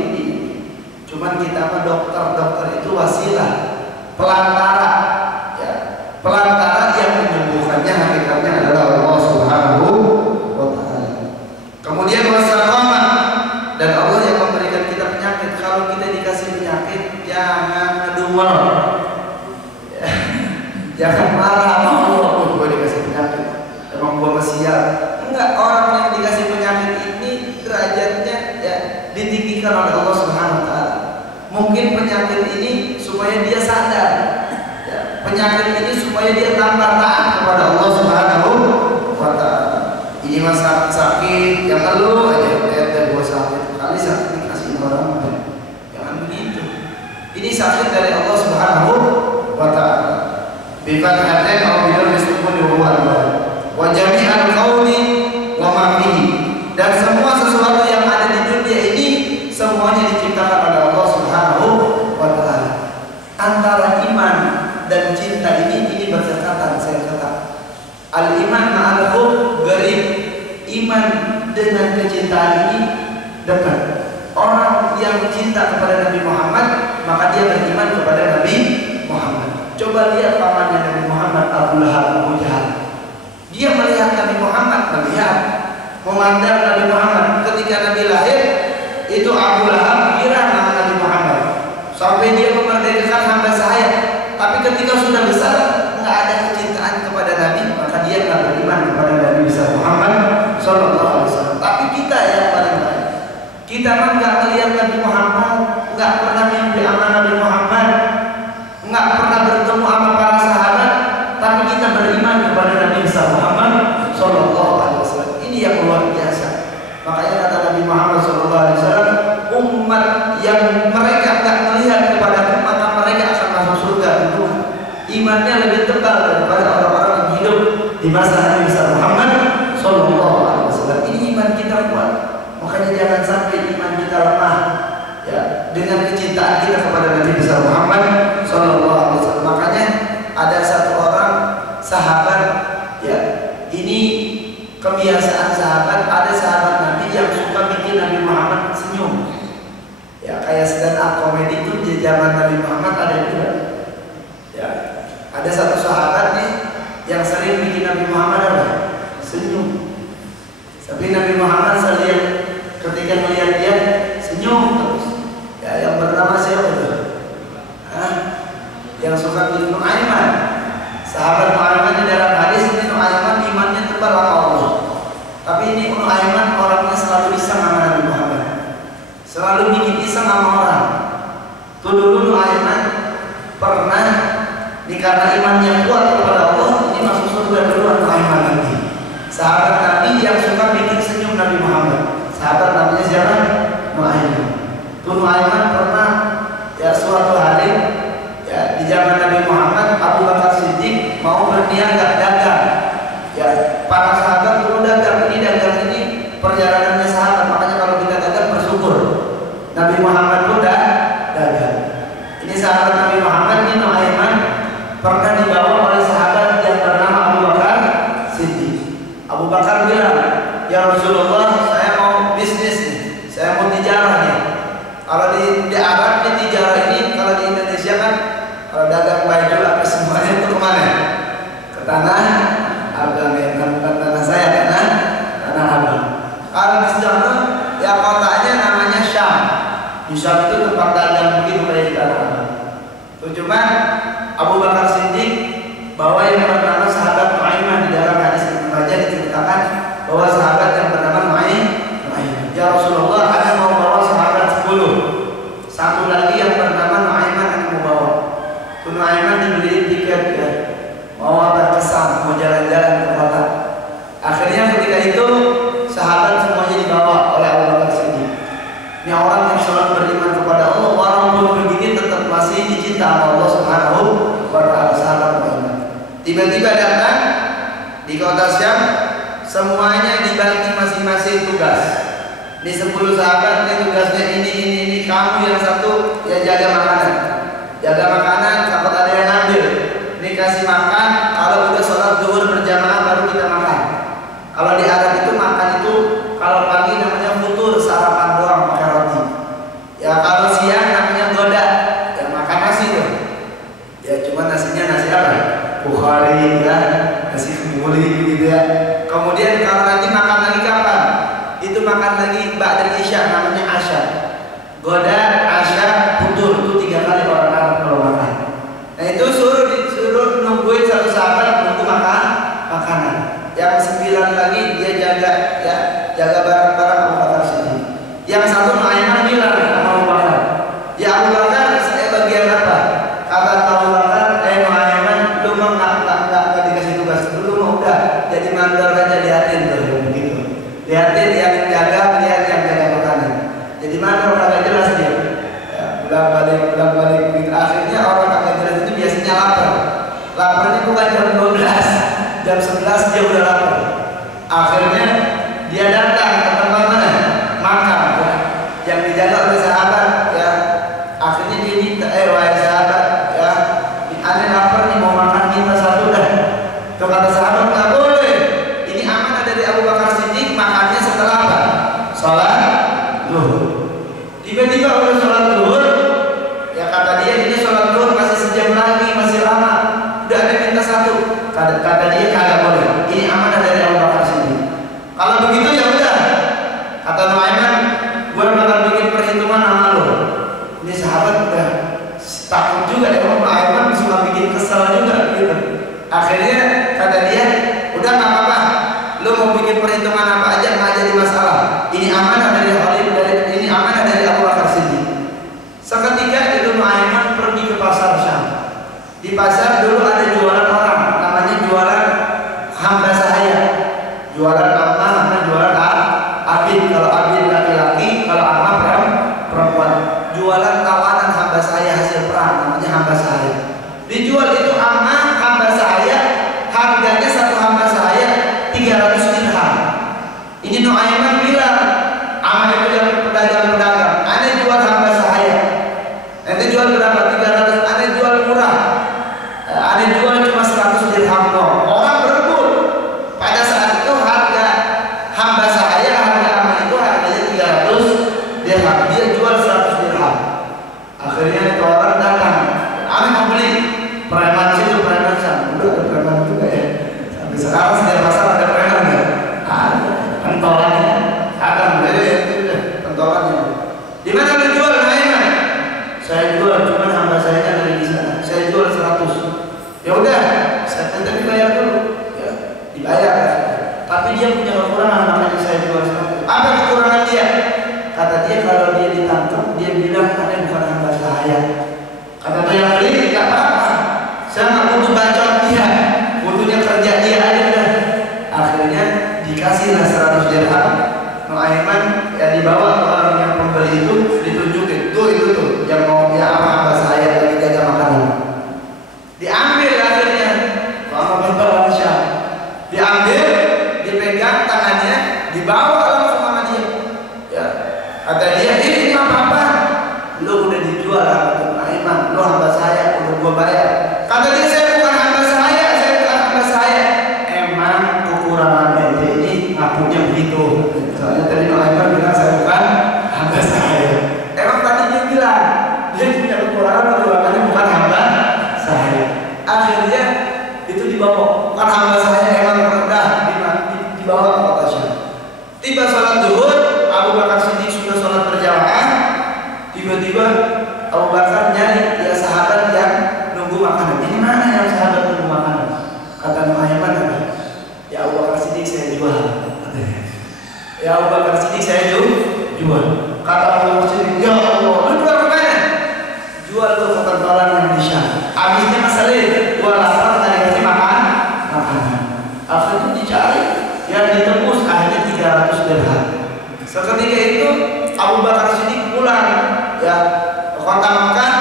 Cuman kita apa, dokter itu wasilah, pelantara, ya, pelantara yang menyembuhkannya hakikatnya adalah Allah Subhanahu wa taala. Kemudian wasaqama, dan Allah yang memberikan kita penyakit. Kalau kita dikasih penyakit, jangan ngedumel, ya. Jangan marah sama Allah, gue dikasih penyakit, emang gue kesian. Enggak, orang yang dikasih penyakit ini derajatnya, ya, ditinggikan oleh Allah Subhanahu wa taala. Mungkin penyakit ini supaya dia sadar, ya, penyakit ini supaya dia tambah taat kepada Allah Subhanahu wa taala. Ini masa sakit, yang ngeluh aja, gue sakit, kali sakit kasih orang, jangan begitu. Ini sakit dari Allah Subhanahu wa taala. Bifat hatin atau bidal disebut wa jami'al qawli wa ma fihi, dan semua sesuatu yang ada di dunia ini semuanya diciptakan oleh Allah Subhanahu wa taala. Antara iman dan cinta ini berdekatan. Saya katakan al-iman ma'al hub gharib. Iman dengan kecintaan ini dekat. Orang yang cinta kepada Nabi Muhammad, maka dia beriman kepada Nabi Muhammad. Coba lihat pamannya Nabi Muhammad, Abu Lahab, Abu Jahal. Dia melihat Nabi Muhammad, memandang Nabi Muhammad. Ketika Nabi lahir, itu Abu Lahab kira nama Nabi Muhammad, sampai dia memerdekakan hamba saya. Tapi ketika sudah besar, nggak ada kecintaan kepada Nabi, maka dia nggak beriman kepada Nabi besar Muhammad Sallallahu Alaihi Wasallam. Tapi kita yang paling baik, kita mah nggak melihat Nabi Muhammad, nggak pernah mimpi sama Nabi Muhammad, nggak pernah bertemu sama para sahabat, tapi kita beriman kepada Nabi besar Muhammad Sallallahu Alaihi Wasallam. yang mereka nggak melihat kepadaku, maka mereka akan masuk surga. Tentu imannya lebih tebal daripada orang-orang yang hidup di masa Nabi besar Muhammad Sallallahu Alaihi Wasallam. Ini iman kita kuat, makanya jangan sampai iman kita lemah ya dengan kecintaan kita kepada Nabi besar Muhammad Sallallahu Alaihi Wasallam. Makanya ada satu orang sahabat ya, ini kebiasaan sahabat, ada sahabat Nabi yang suka bikin Nabi Muhammad senyum. Ya kayak stand up komedi itu di zaman Nabi Muhammad ada juga. Ya, ada satu sahabat nih yang sering bikin Nabi Muhammad apa? Senyum. Tapi Nabi Muhammad sering ketika melihat dia senyum terus. Ya, yang bernama siapa itu? Yang suka bikin Nu'aiman. Sahabat Nu'aiman di dalam hadis ini Nu'aiman imannya tebal sama Allah. Tapi ini Nu'aiman orangnya selalu iseng sama Nabi Muhammad. Selalu bikin iseng sama orang. Tuh dulu Nu'aiman pernah karena imannya kuat kepada Allah, ini masuk surga duluan Nu'aiman nanti. Sahabat Nabi yang suka bikin senyum Nabi Muhammad. Sahabat namanya siapa? Nu'aiman. Tuh Nu'aiman pernah ya suatu hari ya di zaman Nabi Muhammad, Abu Bakar Siddiq mau berniaga dagang. Ya, para sahabat dulu dagang ini perjalanannya sahabat, makanya kalau kita dagang bersyukur. Nabi Muhammad pun dagang. Ini sahabat Nabi Muhammad ini Nu'aiman pernah dibawa oleh sahabat yang bernama Abu Bakar Siddiq. Abu Bakar bilang, ya Rasulullah, saya mau bisnis nih, saya mau tijarah nih. Kalau di Arab di tijarah ini, kalau di Indonesia kan kalau dagang baju apa semuanya itu kemana? Ke tanah abang ya, bukan tanah saya, tanah abang. Kalau di sana ya kotanya namanya Syam. Di Syam itu tempat dagang begitu kayak di tanah abang. Cuman Abu Bakar Siddiq bahwa yang bernama sahabat Nu'aiman, di dalam hadis Ibnu Majah diceritakan bahwa sahabat yang bernama Nu'aiman, ya Rasulullah, ada mau bawa sahabat 10. Satu lagi yang bernama Nu'aiman yang mau bawa. Nu'aiman dibeli tiket ya, mau berkesan, mau jalan-jalan ke kota. Akhirnya ketika itu sahabat semuanya dibawa oleh Abu Bakar Siddiq. Ini orang yang selalu beriman kepada Allah, walaupun begini tetap masih dicinta Allah Subhanahu wa Ta'ala. Sahabat Nu'aiman tiba-tiba datang di kota Syam, semuanya dibagi masing-masing tugas. Ini 10 sahabat, ini tugasnya ini. Kamu yang satu ya jaga makanan, takut ada yang ambil. Ini kasih makan, kalau udah sholat zuhur berjamaah baru kita makan. Kalau di Arab itu makan itu kalau pagi namanya futur, sarapan doang pakai roti. Ya kalau siang namanya goda, ya makan nasi tuh. Ya cuma nasinya nasi apa? Bukhari ya, nasi kemuli gitu ya. Kemudian kalau nanti makan lagi kapan? Itu makan lagi ba'da isya, namanya asya. Goda, asya, futur, itu 3 kali orang Arab kalau makan. Nah itu suruh nungguin satu sahabat nunggu makanan. Yang 9 lagi dia jaga barang-barang Abu Bakar Siddiq. Yang satu Nu'aiman bilang sama Abu Bakar, ya Abu Bakar, saya bagian apa? Kata Abu Bakar, Nu'aiman, lu mah nggak dikasih tugas, lu mah udah jadi mandor aja, liatin tuh begitu. Liatin yang jaga, lihat yang jaga makanan. Jadi mandor kagak jelas dia. Ya, pulang balik begitu. Akhirnya orang kagak jelas itu biasanya lapar. Laparnya bukan jam 12, jam 11 dia udah lapar. Akhirnya dia datang ke tempat mana? Makan. Ya. Yang dijaga oleh sahabat ya. Akhirnya dia minta, wahai sahabat ya, aneh lapar nih, mau makan minta satu dah. Tuh kata sahabat, nggak boleh. Ini amanah dari Abu Bakar Siddiq, makannya setelah apa? Sholat zuhur. Tiba-tiba udah sholat zuhur, ya kata dia ini sholat zuhur masih sejam lagi, masih lama. Udah ada minta satu. Kata dia kagak boleh. Ini amanah dari Abu Bakar Siddiq. Kalau begitu ya udah. Kata Nu'aiman, gue bakal bikin perhitungan sama lo. Ini sahabat udah takut juga ya, Nu'aiman suka bikin kesel juga gitu. Akhirnya kata dia, udah nggak apa-apa. Lo mau bikin perhitungan apa aja nggak jadi masalah. Ini amanah dari ini amanah dari Abu Bakar Siddiq. Seketika itu Nu'aiman pergi ke pasar Syam. Di pasar dulu ada jualan orang, namanya jualan hamba sahaya. Jualan apa? Namanya jualan abid. Kalau abid laki-laki, kalau ama perempuan. Sekarang setiap pasar ada preman nggak? Ada. Pentolannya. Akan beda itu udah pentolannya. Di mana lu jual Aiman? Saya jual, cuman hamba saya dari di sana. Saya jual 100. Ya udah, saya tadi bayar dulu. Ya, dibayar. Tapi dia punya kekurangan, makanya saya jual 100. Apa kekurangan dia? Kata dia kalau dia ditangkap, dia bilang ada bukan hamba saya. Kata dia yang beli, tidak apa-apa. Saya nggak butuh bacot dia, butuhnya kerja dia aja dah. Akhirnya dikasihlah 100 dirham. Aiman yang dibawa ke orang yang pembeli itu ditunjukin, itu tuh yang mau ya apa saya lagi jaga makanan. Diambil akhirnya, sama berbawa Syam. Diambil, dipegang tangannya, dibawa langsung sama dia. Ya, kata dia ini apa? Lu udah dijual sama Aiman, lu hamba saya, udah gua bayar. Kata dia saya bukan hamba saya bukan hamba saya. Emang kekurangan ente ini ngakunya begitu. Soalnya tadi Aiman bilang saya bukan hamba saya. Emang tadi dia bilang dia punya kekurangan makanya bukan hamba saya. Akhirnya itu dibawa bukan hamba saya, emang rendah dibawa ke kota Syam. Tiba sholat zuhur, Abu Bakar Siddiq sudah sholat berjamaah. Tiba-tiba Abu Bakar nyari ya sahabat yang nunggu makanan. Ini mana yang sahabat nunggu makanan? Kata Aiman apa? Ya Abu Bakar Siddiq saya jual. Ya Abu Bakar Siddiq saya jual. Kata Abu Bakar Siddiq, ya Allah, lu jual kemana? Jual ke pentolan yang di Syam. Habisnya masalah gua lapar tadi kasih makanan. Akhirnya dicari, yang ditembus akhirnya 300 dirham. Seketika itu Abu Bakar Siddiq pulang ya ke kota Makkah,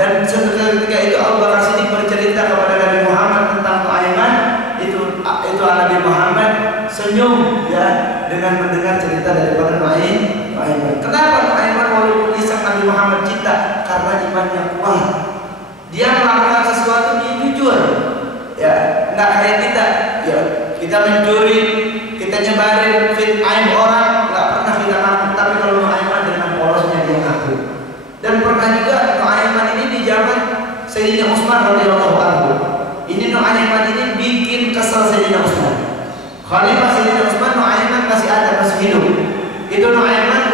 dan seketika itu Abu Bakar Siddiq bercerita kepada Nabi Muhammad tentang Aiman. Itu Nabi Muhammad senyum ya dengan mendengar cerita daripada Aiman. Kenapa Aiman walaupun lisan Nabi Muhammad cinta? Karena imannya kuat. Dia melakukan sesuatu dia jujur. Ya, enggak kayak kita. Ya, kita mencuri, kita nyebarin aib orang, enggak pernah kita ngaku. Tapi kalau Aiman dengan polosnya dia ngaku. Dan pernah juga Aiman ini di zaman Sayyidina Utsman radhiyallahu anhu. Ini Aiman ini bikin kesal Sayyidina Utsman. Khalifah Sayyidina Utsman, Aiman masih ada, masih hidup. Itu Aiman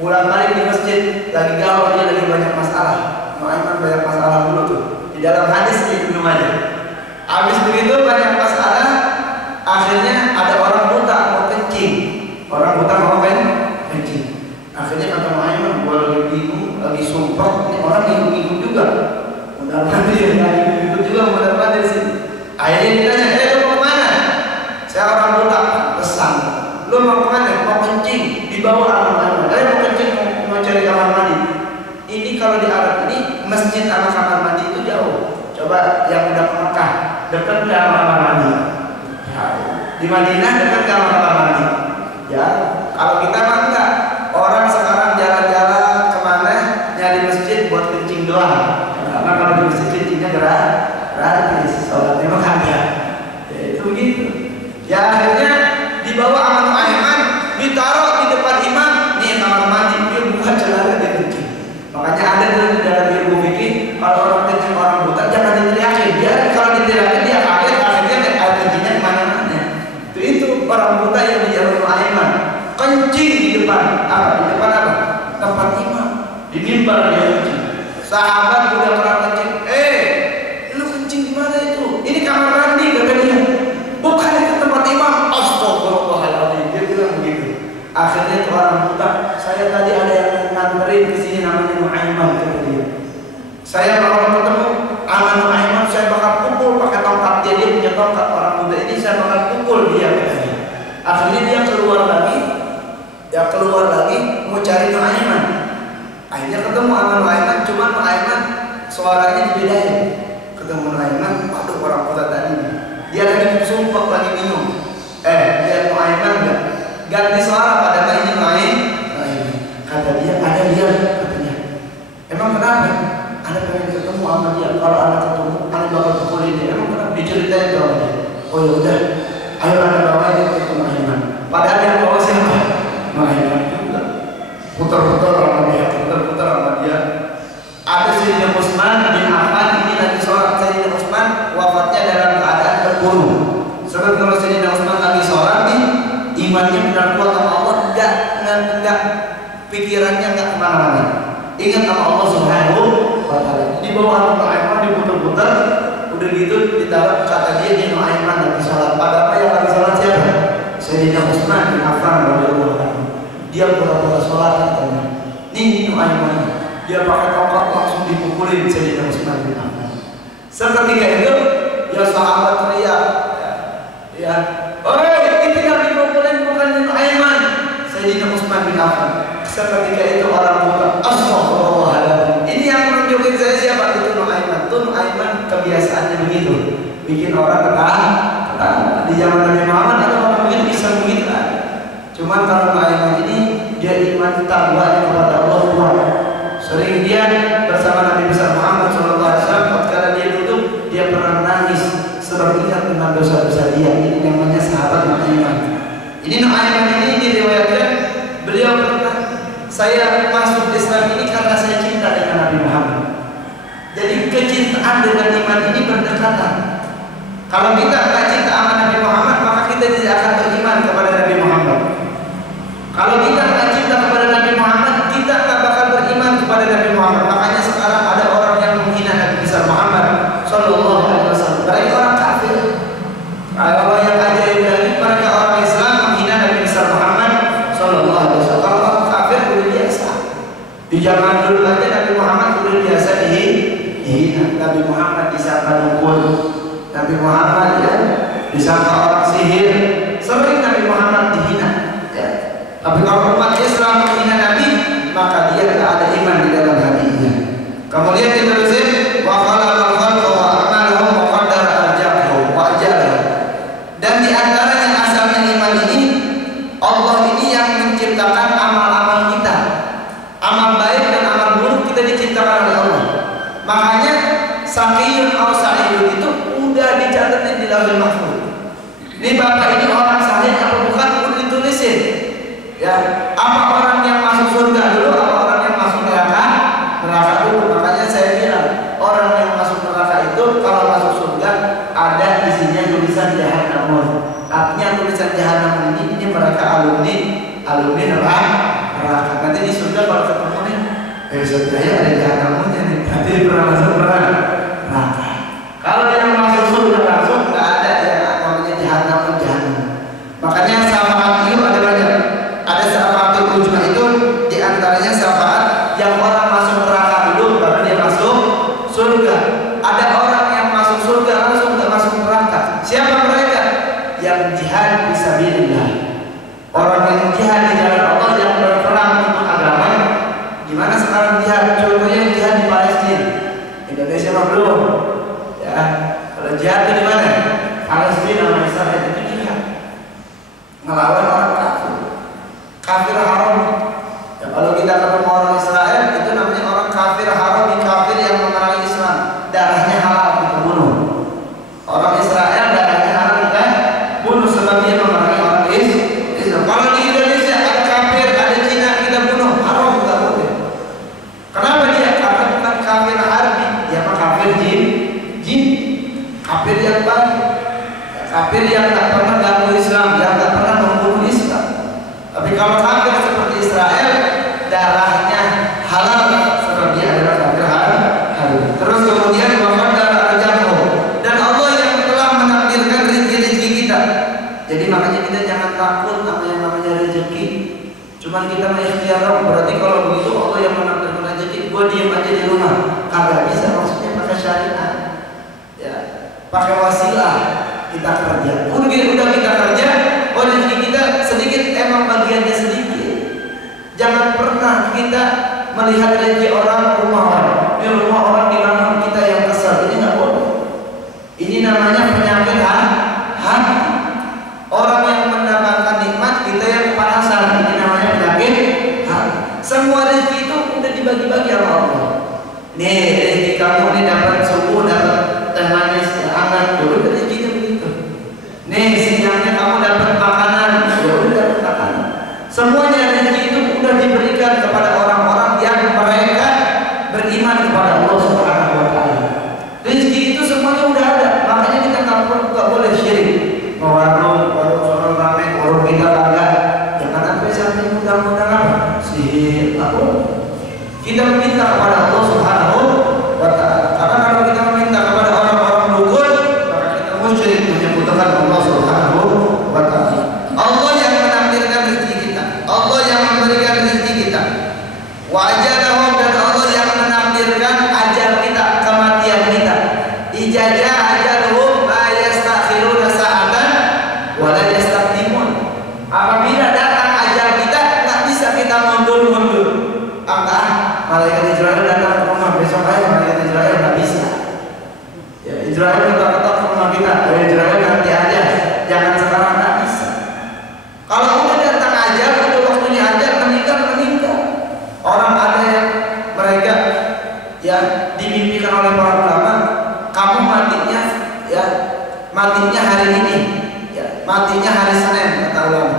bolak-balik di masjid, lagi galau, dia lagi banyak masalah. Aiman banyak masalah dulu tuh. Di dalam hadis di Ibnu Majah. Habis begitu banyak masalah, akhirnya ada orang buta mau kencing. Orang buta mau kencing. Akhirnya kata Aiman, gua lagi bingung, lagi sumpah, ini orang ngikut juga. Mudah-mudahan dia ngikut juga, mudah-mudahan dari sini. Akhirnya ditanya, lu mau kemana? Saya orang buta, pesan. Lu mau kemana? Mau kencing. Dibawa anak-anak. Mau kencing, mau cari kamar mandi. Ini kalau di Arab ini masjid sama kamar mandi itu jauh. Coba yang udah ke Mekah, dekat nggak sama kamar mandi? Di Madinah dekat nggak sama kamar mandi? Ya, kalau kita mah enggak. Orang sekarang jalan-jalan kemana nyari masjid buat kencing doang. Karena kalau di masjid kencingnya gratis, sholatnya mah kagak. Ya, itu begitu. Ya akhirnya dibawa sama Aiman, ditaruh di depan imam. Nih kamar mandi, dia buka celana dia kencing. Makanya ada di dalam ilmu fikih, kalau orang kencing orang buta jangan diteriakin. Dia kalau diteriakin dia kaget, akhirnya air kencingnya kemana-mana. Itu orang buta yang di jalan Aiman kencing di depan apa? Di depan apa? Tempat imam. Di mimbar dia kencing. Sahabat udah pernah kencing. Lu kencing di mana itu? Ini kamar mandi kata dia. Bukan itu tempat imam. Astagfirullahaladzim. Dia bilang begitu. Akhirnya itu orang buta, saya tadi ada yang nganterin ke sini namanya Aiman kata dia. Saya bakal ketemu sama Aiman, saya bakal pukul pakai tongkat dia punya tongkat orang muda ini, saya bakal pukul dia katanya. Akhirnya dia keluar lagi mau cari Aiman. Akhirnya ketemu sama Aiman, cuma Aiman suaranya dibedain. Ketemu Aiman, aduh orang buta tadi. Dia lagi sumpah lagi minum. Dia Aiman enggak? Ganti suara pada ini Aiman. Kata dia ada dia katanya. Emang kenapa? Ada pengen ketemu sama dia. Kalau anak ketemu, anak bakal pukulin dia. Emang kenapa? Diceritain sama dia. Oh ya udah, ayo anak bawa dia ketemu Aiman. Padahal yang bawa siapa? Aiman juga. Putar-putar sama dia. Ada Sayyidina Utsman bin Affan, ini lagi sholat. Sayyidina Utsman wafatnya dalam keadaan bunuh. Sebab kalau Sayyidina Utsman lagi sholat nih, imannya benar kuat sama Allah, enggak pikirannya enggak kemana-mana. Ingat sama Allah Subhanahu wa Ta'ala. Di bawah Nu'aiman diputar-putar, udah gitu ditaruh kata dia Nu'aiman lagi sholat. Padahal yang lagi sholat siapa? Sayyidina Utsman bin Affan radhiyallahu anhu. Dia pura-pura sholat katanya. Nih Nu'aiman, dia pakai tongkat langsung dipukulin Sayyidina Utsman bin Affan. Seketika itu, ya sahabat teriak, ya, oi, itu yang dipukulin bukan Nu'aiman, Sayyidina Utsman bin Affan. Seketika itu orang buka, astagfirullahaladzim. Ini yang menunjukin saya siapa? Itu Nu'aiman. Itu Nu'aiman kebiasaannya begitu, bikin orang ketahan. Di zaman Nabi Muhammad ada orang begitu, bisa begitu kan? Cuman kalau Nu'aiman ini dia iman takwanya kepada Allah kuat. Sering dia bersama Nabi besar Muhammad SAW. Ketika dia duduk, dia pernah menangis sebab ingat tentang dosa-dosa dia. Ini namanya sahabat Nu'aiman. Ini Nu'aiman ini diriwayatkan beliau pernah, saya masuk Islam ini karena saya cinta dengan Nabi Muhammad. Jadi kecintaan dengan iman ini berdekatan. Kalau kita tidak cinta sama Nabi Muhammad, maka kita tidak akan beriman kepada Nabi Muhammad. Kalau kita tidak cinta kepada Nabi Muhammad, kita tidak bakal beriman kepada Nabi Muhammad. Makanya sekarang ada orang yang menghina Nabi besar Muhammad Sallallahu Alaihi Wasallam. Mereka orang kafir. Allah yang ajaib lagi, mereka orang Islam menghina Nabi besar Muhammad Sallallahu Alaihi Wasallam. Kalau orang kafir udah biasa. Di zaman dulu aja Nabi Muhammad udah biasa dihina. Nabi Muhammad disangka dukun, Nabi Muhammad ya disangka orang sihir. Sering Nabi Muhammad dihina. Ya. Tapi kalau umat Islam menghina Nabi, maka dia tidak ada iman di dalam hatinya. Kemudian diterusin, wa khalaqal khalqa wa a'malahum wa qaddara arja'ahum wa ajalahum. Dan di antara yang asalnya iman ini, Allah ini yang menciptakan amal-amal kita. Amal baik dan amal buruk kita diciptakan oleh Allah. Makanya Saqiyun aw Sa'idun itu udah dicatat di Lauhul Mahfuz. Ini bapak ini orang saleh apa bukan? Udah ditulisin. Ya, apa orang yang masuk surga dulu, apa orang yang masuk neraka? Neraka dulu. Makanya saya bilang, orang yang masuk neraka itu kalau masuk surga ada isinya tulisan Jahannam. Artinya tulisan Jahannam ini mereka alumni neraka. Nanti di surga kalau ketemu nih, surga ya ada Jahannamnya nih. Nanti pernah masuk neraka. Kalau yang masuk surga langsung nggak ada yang namanya Jahannam. Makanya syafaat itu ada banyak. Ada syafaatul ujma itu diantaranya syafaat yang orang masuk neraka dulu baru dia masuk surga. Ada orang yang masuk surga langsung nggak masuk neraka. Siapa mereka? Yang jihad fisabilillah. Orang yang jihad di jalan Allah, yang berperang untuk agama. Gimana sekarang jihad? Contohnya jihad di Palestina. Indonesia mah belum. Ya, kalau jihad itu di mana? Palestina sama Israel itu jihad. Melawan orang kafir haram. Ya, kalau kita ketemu orang Israel itu namanya orang kafir haram, kafir yang memerangi Islam. Darahnya halal kita bunuh. Orang Israel darahnya halal kita bunuh sebab dia memerangi orang Islam. Kalau di Indonesia ada kafir, ada Cina kita bunuh, haram kita boleh. Kenapa dia? Karena bukan kafir harbi, dia mah kafir jin, kafir yang baik, kafir yang tak pernah ganggu Islam, yang tak pernah membunuh Islam. Tapi kalau kafir seperti Israel, darahnya halal sebab dia adalah kafir halal. Terus kemudian qaddara arja'ahum, dan Allah yang telah menakdirkan rezeki kita. Jadi makanya kita jangan takut sama yang namanya rezeki. Cuman kita mengikhtiar, berarti kalau begitu Allah yang menakdirkan rezeki, gua diam aja di rumah. Kagak bisa, maksudnya pakai syariat. Ya, pakai wasilah kita kerja. Udah kita kerja, rezeki kita sedikit, emang bagiannya sedikit. Jangan pernah kita melihat rezeki orang, rumah orang. Ini rumah orang di mana kita yang kesal. Ini nggak boleh. Ini namanya penyakit hati. Orang yang mendapatkan nikmat, kita yang kepanasan. Ini namanya penyakit hati. Semua rezeki itu udah dibagi-bagi sama Allah. Nih rezeki kamu ini dapat subuh, dapat teh manis yang hangat, dulu rezekinya begitu. Nih siangnya kamu dapat makanan, dulu dapat makanan. Semuanya rezeki itu udah diberikan kepada orang-orang yang mereka beriman kepada Allah Subhanahu wa Ta'ala. Rezeki itu semuanya udah ada, makanya kita ke rumah kita, Israel nanti aja, jangan sekarang, nggak bisa. Kalau udah datang aja, udah waktunya aja, meninggal. Orang ada yang mereka ya dimimpikan oleh para ulama, kamu matinya hari ini, ya, matinya hari Senin, kata ulama.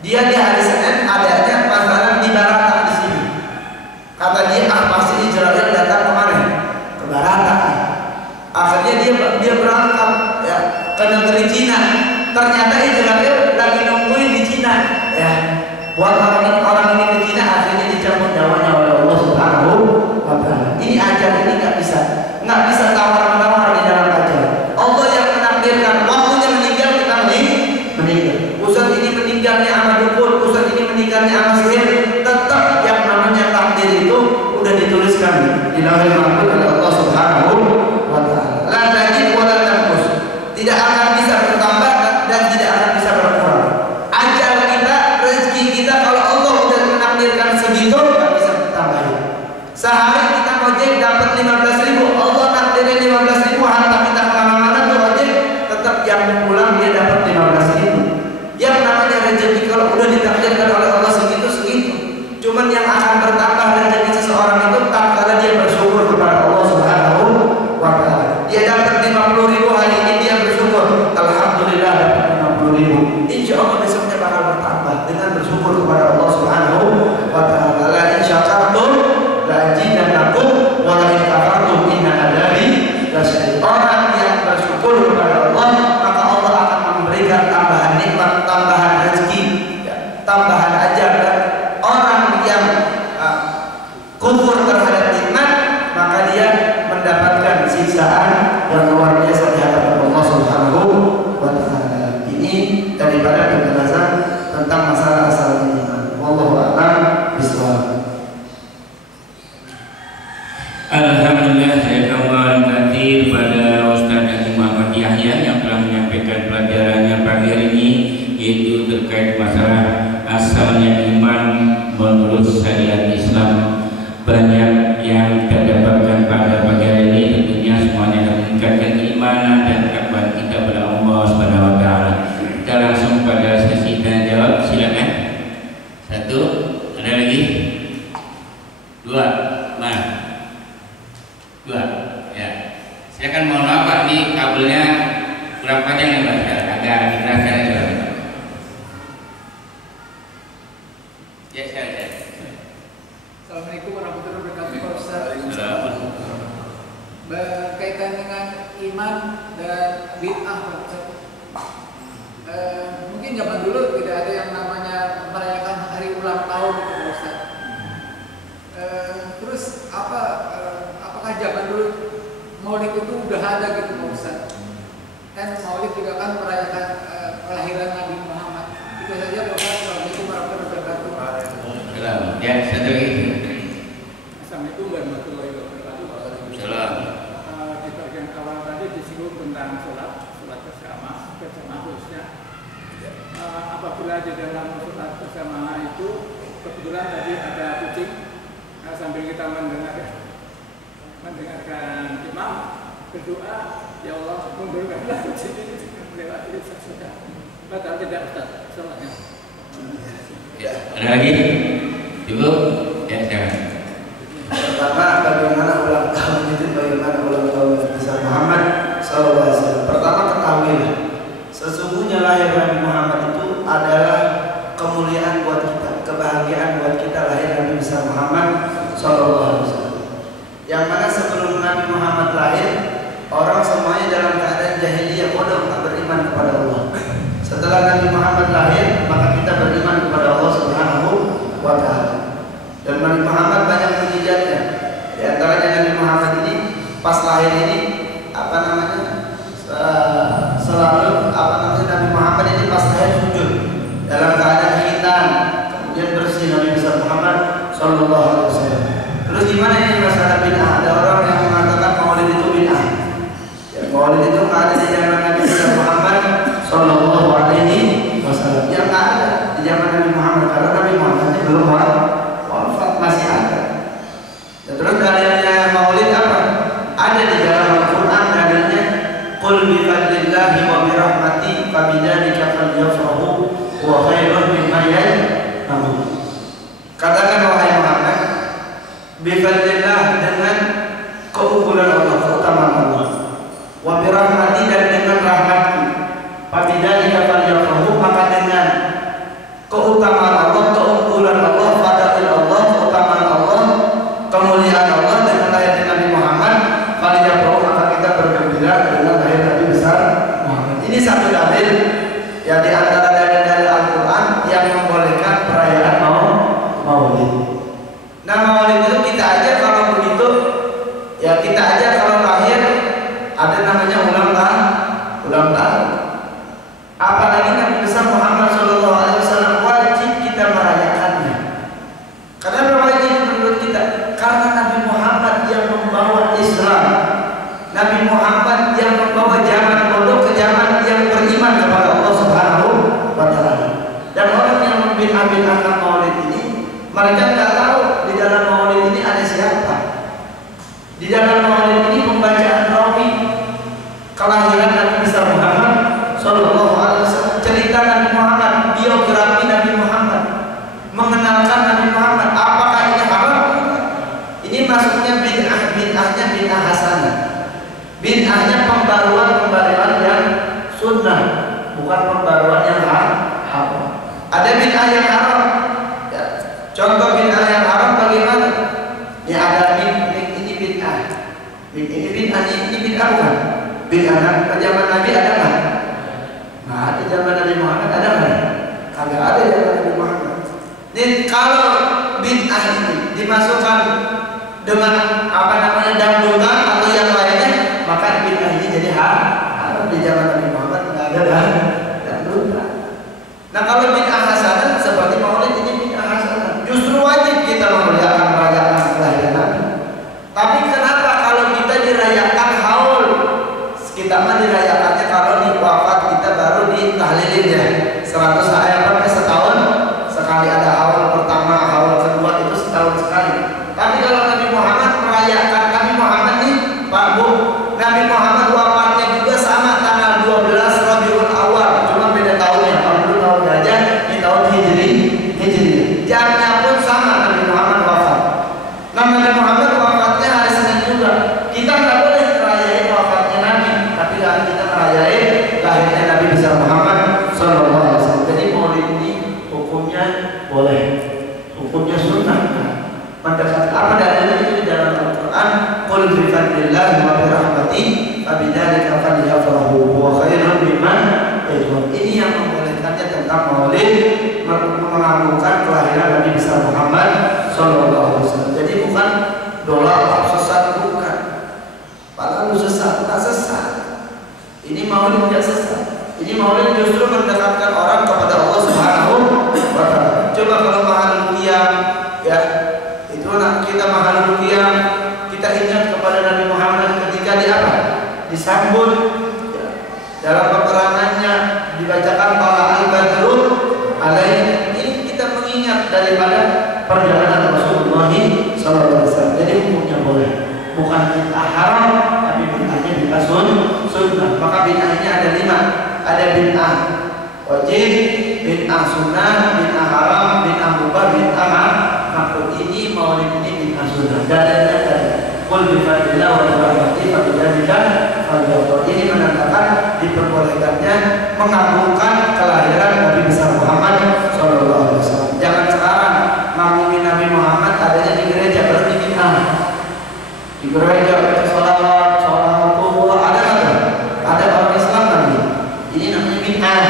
Dia di hari Senin adanya masalah di Barata di sini. Kata dia, pasti Israel datang kemana? Ke Barata. Akhirnya dia berangkat ya ke negeri Cina. Ternyata Israel lagi nungguin di Cina. Ya, buat orang ini ke Cina, akhirnya dicabut nyawanya oleh Allah Subhanahu wa Ta'ala. Ini ajar, ini nggak bisa tawar-menawar di dalam ajar. Allah yang menakdirkan waktunya meninggal, kita meninggal. Ustaz ini meninggalnya sama dukun, ustaz ini meninggalnya sama sihir, tetap yang namanya takdir itu udah dituliskan di lauhul mahfuz oleh Allah Subhanahu wa Ta'ala. La tajid wa la tanqus. Tidak akan bisa bertambah dan tidak akan bisa berkurang. Ajal kita, rezeki kita, kalau Allah udah menakdirkan segitu, nggak bisa bertambahin. Sehari kita ojek dapat 15.000, Allah takdirin 15.000, harta kita kemana-mana tuh ojek, tetap yang pulang dia dapat 15.000. Yang namanya rezeki kalau udah ditakdirkan oleh Allah segitu. Cuman yang akan bertambah rezeki seseorang itu tatkala dia bersyukur kepada Allah Subhanahu wa Ta'ala. Dia dapat 50.000 hari ini, dia bersyukur, alhamdulillah dapat 50.000. Insya Allah besoknya bakal bertambah dengan bersyukur kepada Allah Subhanahu wa Ta'ala. La in syakartum la azidannakum wa la in kafartum inna adzabi lasyadid. Orang yang bersyukur kepada Allah, maka Allah akan memberikan tambahan nikmat, tambahan rezeki, tambahan ajar. Orang yang kufur terhadap nikmat, maka dia mendapatkan siksaan yang luar biasa di hadapan Allah Subhanahu wa Ta'ala. Ini daripada penjelasan tentang masalah asal iman. Wallahu a'lam bishawab. Alhamdulillah, saya kembali katsir pada Ustaz Haji Muhammad Yahya yang telah menyampaikan pelajarannya pagi hari ini, yaitu terkait masalah asalnya iman menurut syariat Islam. Banyak yang kita dapatkan pada pagi hari ini, tentunya semuanya akan meningkatkan keimanan dan ketakwaan kita kepada Allah Subhanahu wa Ta'ala. Kita langsung pada sesi tanya jawab, silakan. Satu, ada lagi? Dua, nah, dua, ya. Silakan, mohon maaf Pak, ini kabelnya kurang panjang nih Pak, agak dikeraskan aja. Ya, saya. Assalamualaikum warahmatullahi wabarakatuh, Pak Ustaz. Berkaitan dengan iman dan bid'ah, Pak Ustaz. Mungkin zaman dulu tidak ada yang namanya merayakan hari ulang tahun, Pak Ustaz. Terus apakah zaman dulu Maulid itu udah ada gitu, Pak Ustaz? Kan Maulid juga kan merayakan kelahiran Nabi Muhammad. Itu saja, Pak Ustaz. Assalamualaikum warahmatullahi wabarakatuh. Ya, satu lagi. Assalamualaikum warahmatullahi wabarakatuh. Waalaikumsalam. Di bagian awal tadi disinggung tentang sholat bersama khususnya. Apabila di dalam sholat bersama itu kebetulan tadi ada kucing, sambil kita mendengarkan imam berdoa, ya Allah mundurkanlah kucing ini melewati sudah. Batal tidak Ustaz sholatnya? Ya, ada lagi? Cukup? Ya, jangan. Pertama, bagaimana ulang tahun itu, bagaimana ulang tahun Nabi Muhammad SAW. Pertama, ketahuilah sesungguhnya lahir Nabi Muhammad itu adalah kemuliaan buat kita, kebahagiaan buat kita lahir Nabi Muhammad SAW. Yang mana sebelum Nabi Muhammad lahir, orang semuanya dalam keadaan jahiliyah, bodoh, tak beriman kepada Allah. Setelah Nabi Muhammad lahir, maka kita beriman kepada Allah Subhanahu wa Ta'ala. Dan Nabi Muhammad banyak mukjizatnya. Di antaranya Nabi Muhammad ini pas lahir ini selalu Nabi Muhammad ini pas lahir sujud dalam keadaan khitan, kemudian bersih Nabi Muhammad sallallahu alaihi wasallam. Terus gimana ini masalah bid'ah? Ada orang yang mengatakan Maulid itu bid'ah. Ya, Maulid itu nggak ada di zaman Nabi Muhammad sallallahu alaihi wasallam. Yang nggak ada di zaman Nabi Muhammad, karena Nabi Muhammad itu belum wafat, masih ada. Dan terus dalilnya Maulid apa? Ada di dalam Al-Quran, dalilnya Qul bi fadlillahi wa bi rahmati fabidzalika falyafrahu huwa khairun mimma yajma'un. Katakan wahai Muhammad, bi fadlillah, dengan keunggulan Allah, keutamaan Allah, wa bi rahmati, dan dengan rahmatku, fabidzalika falyafrahu, maka dengan keutamaan Allah, keunggulan Allah, fadail Allah, keutamaan Allah, kemuliaan Allah dengan lahirnya Nabi Muhammad, falyafrahu, maka kita bergembira dengan lahir Nabi besar Muhammad. Ini satu dalil yang di antara dalil-dalil Al-Quran yang membolehkan perayaan Maulid. Nah, Maulid itu kita aja kalau begitu, ya kita aja kalau lahir ada namanya ulang tahun. Apalagi Nabi besar Muhammad SAW, wajib kita merayakannya. Kenapa wajib menurut kita? Karena Nabi Muhammad yang membawa Islam, Nabi Muhammad yang membawa zaman dulu ke zaman yang beriman kepada Allah Subhanahu wa Ta'ala. Dan orang yang membid'ah-bid'ahkan Maulid ini, mereka tidak tahu di dalam Maulid ini ada siapa. Di dalam Maulid ini pembacaan rawi kelahiran Nabi besar Muhammad Sallallahu Alaihi Wasallam, cerita Nabi Muhammad, biografi Nabi Muhammad, mengenalkan Nabi Muhammad. Apakah ini haram? Ini masuknya bid'ahnya bid'ah hasanah. Bid'ahnya pembaruan yang sunnah, bukan pembaruan yang haram. Ada bid'ah yang haram. Ya. Contoh bid'ah yang haram bagaimana? Ya ada ini bid'ah. Ini bid'ah bukan? Bid'ah zaman Nabi ada nggak? Nah, ada zaman Nabi Muhammad ada nggak? Kagak ada zaman Nabi Muhammad. Ini kalau bid'ah ini dimasukkan dengan dangdutan atau yang lainnya, maka bid'ah ini jadi haram. Di zaman Nabi Muhammad nggak ada dangdutan. Nah, kalau bid'ah hasanah seperti Maulid ini bid'ah hasanah, justru wajib kita memuliakan perayaan kelahiran Nabi. Tapi kenapa kalau kita dirayakan haul? Kita mah dirayakannya kalau di wafat kita baru ditahlilin ya. 100 hari setahun sekali ada haul pertama, haul kedua itu setahun sekali. Tapi kalau Nabi Muhammad merayakan, Nabi Muhammad nih Pak Bu, Nabi Muhammad wafatnya juga sama tanggal 12 Rabiul Awal, cuma beda tahunnya. Kalau dulu tahun gajah, ini tahun Hijri. Jamnya pun sama, Nabi Muhammad wafat. Nah, Nabi Muhammad wafatnya hari Senin juga. Kita nggak boleh merayakan wafatnya Nabi, tapi kita merayakan lahirnya Nabi besar Muhammad Sallallahu Alaihi Wasallam. Jadi Maulid ini hukumnya boleh, hukumnya sunnah. Mendekat apa dalilnya itu di dalam Al-Quran? Qul bi fadlillahi wa bi rahmati fabidzalika falyafrahu huwa khairun mimma yajma'un. Ini yang membolehkannya tentang Maulid, mengagungkan kelahiran Nabi besar Muhammad Sallallahu Alaihi Wasallam. Jadi bukan dolar sesat, bukan. Padahal sesat, tak sesat. Ini Maulid tidak sesat. Ini Maulid justru mendekatkan orang kepada Allah Subhanahu wa Ta'ala. Coba kalau Mahalul Qiyam, ya, itu kita Mahalul Qiyam, kita ingat kepada Nabi Muhammad ketika di apa? Disambut, ya. Dalam peperangannya dibacakan Tala al-Badru alaihi. Ini kita mengingat daripada perjalanan Rasulullah SAW. Jadi hukumnya boleh, bukan bid'ah haram, tapi bid'ahnya bid'ah sunnah. Maka bid'ahnya ada 5. Ada bid'ah wajib, bid'ah sunnah, bid'ah haram, bid'ah mubah, bid'ah makruh. Ini Maulid ini bid'ah sunnah. Dalilnya tadi, qul bi fadlillah wa bi rahmatihi fabidzalika falyafrahu. Ini menandakan diperbolehkannya mengagungkan kelahiran Nabi besar Muhammad Sallallahu Alaihi Wasallam. Jangan sekarang ngagungin Nabi Muhammad adanya di gereja, berarti bid'ah. Di gereja baca sholawat kubur, ada orang Islam lagi. Ini namanya bid'ah.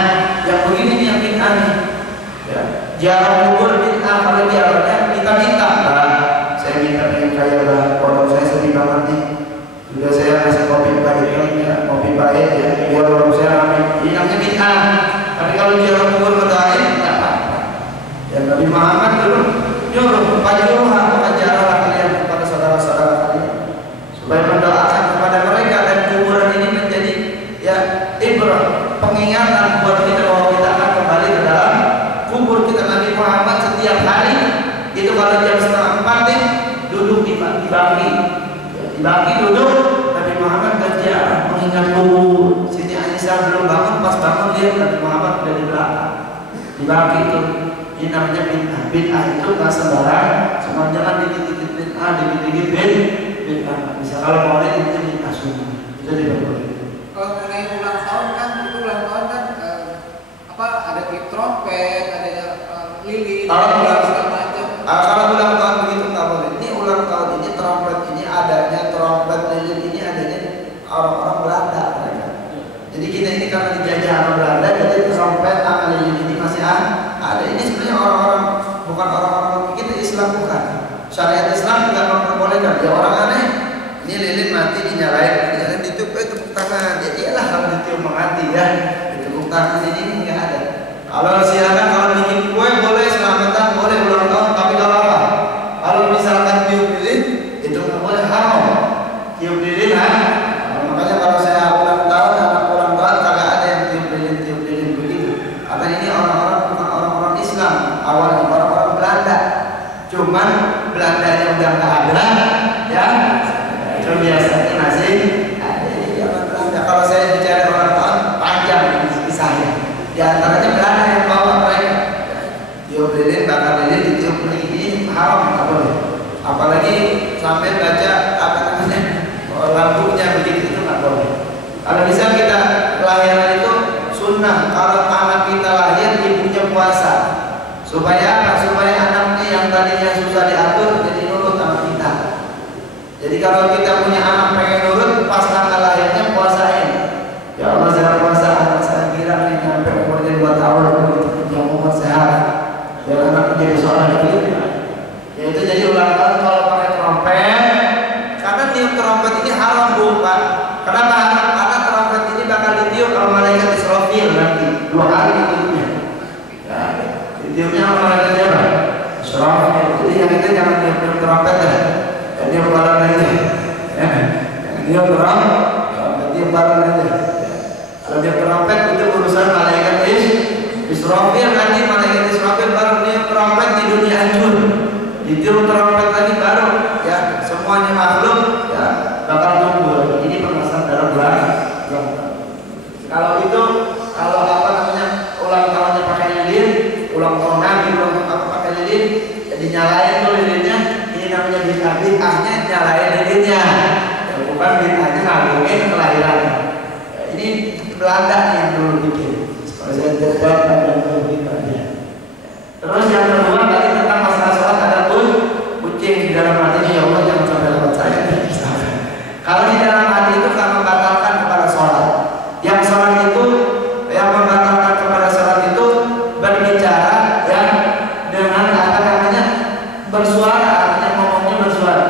Yang begini nih yang bid'ah nih. Ya. Ziarah kubur bid'ah. Kalau ziarahnya kita minta, saya minta pengen kaya lah. Kalau saya sedih banget nih, juga saya ngasih kopi pahit ya, kopi pahit ya, biar orang saya ramai. Ini namanya bid'ah. Tapi kalau ziarah kubur berdoain, tidak apa-apa. Ya Nabi Muhammad dulu nyuruh maka ziarah kalian kepada saudara-saudara kalian supaya mendoakan kepada mereka, dan kuburan ini menjadi ya ibrah, pengingatan buat kita bahwa kita akan kembali ke dalam kubur kita. Nabi Muhammad setiap hari itu kalau jam 3:30 nih duduk di bangki duduk, Nabi Muhammad berziarah mengingat kubur. Islam belum bangun, pas bangun lihat Nabi Muhammad udah di belakang. Dibagi itu. Ini namanya bid'ah. Bid'ah itu nggak sembarang. Cuma jangan dikit-dikit bid'ah, dikit-dikit bid'ah. Bisa kalau mau lihat itu bid'ah sunnah. Itu tidak boleh. Kalau mengenai ulang tahun kan, itu ulang tahun kan ada trompet, ada lilin, segala macam. Kalau ulang tahun begitu nggak boleh. Ini ulang tahun ini trompet ini adanya, trompet lilin ini adanya orang-orang Belanda mereka. Jadi kita ini karena dijajah orang Belanda, jadi trompet sama lilin ini masih ada. Ini sebenarnya orang-orang, bukan orang-orang kita Islam bukan. Syariat Islam tidak memperbolehkan. Ya orang aneh, ini lilin mati dinyalain, ditiup tepuk tangan. Ya iyalah kalau ditiup mati ya, tepuk tangan ini nggak ada. Kalau silakan kalau bikin kue boleh, selamatan boleh, ulang tahun, tapi kalau apa? Kalau misalkan tiup lilin itu nggak boleh, haram. Tiup lilin makanya kalau saya ulang tahun, anak ulang tahun kagak ada yang tiup lilin begitu. Karena ini orang-orang bukan orang-orang Islam, awalnya orang-orang Belanda. Cuman Belandanya udah nggak ada, ya. Itu biasanya masih ada di zaman Belanda. Kalau saya bicara ulang tahun panjang kisahnya. Di antaranya Belanda yang bawa mereka. Tiup lilin, bakar lilin, ditiup ini haram, nggak boleh. Apalagi sampai baca apa namanya lampunya begitu, itu nggak boleh. Kalau bisa kita kelahiran itu sunnah. Kalau anak kita lahir ibunya puasa, supaya apa? Supaya anaknya yang tadinya susah diatur jadi nurut sama kita. Jadi kalau kita punya anak pengen nurut, pas tanggal lahirnya puasain. Ya Allah, saya puasa anak saya kira nih sampai umurnya 2 tahun, yang umur sehat. Ya anak menjadi seorang begitu. Ya itu jadi ulang tahun kalau pakai trompet. Karena tiup trompet ini haram Bu Pak. Kenapa haram? Karena trompet ini bakal ditiup kalau malaikat Israfil nanti 2 kali ditiupnya. Ya, ditiupnya sama malaikat siapa? Israfil. Jadi yang itu jangan tiup trompet ya. Jangan tiup balang aja. Ya, tiup trompet, tiup balang aja. Kalau tiup trompet itu urusan malaikat Israfil. Nanti malaikat Israfil baru tiup trompet di dunia hancur. Ditiup trompet lagi baru ya semuanya makhluk ya bakal tumbuh. Ini permasalahan dalam bulan. Kalau itu kalau apa namanya ulang tahunnya pakai lilin, ulang tahun Nabi ulang tahun apa pakai lilin, ya dinyalain tuh lilinnya. Ini namanya bid'ahnya nyalain lilinnya. Ya, bukan bid'ahnya ngagungin kelahiran. Ya, ini Belanda yang dulu bikin. Kalau saya jawab ada bid'ahnya. Terus yang kedua tadi tentang masalah sholat ada kucing di dalam hatinya, ya Allah jangan sampai lewat saya. Kalau di dalam hati itu kan membatalkan kepada sholat. Yang sholat itu, yang membatalkan kepada sholat itu berbicara ya dengan apa namanya bersuara, artinya ngomongnya bersuara.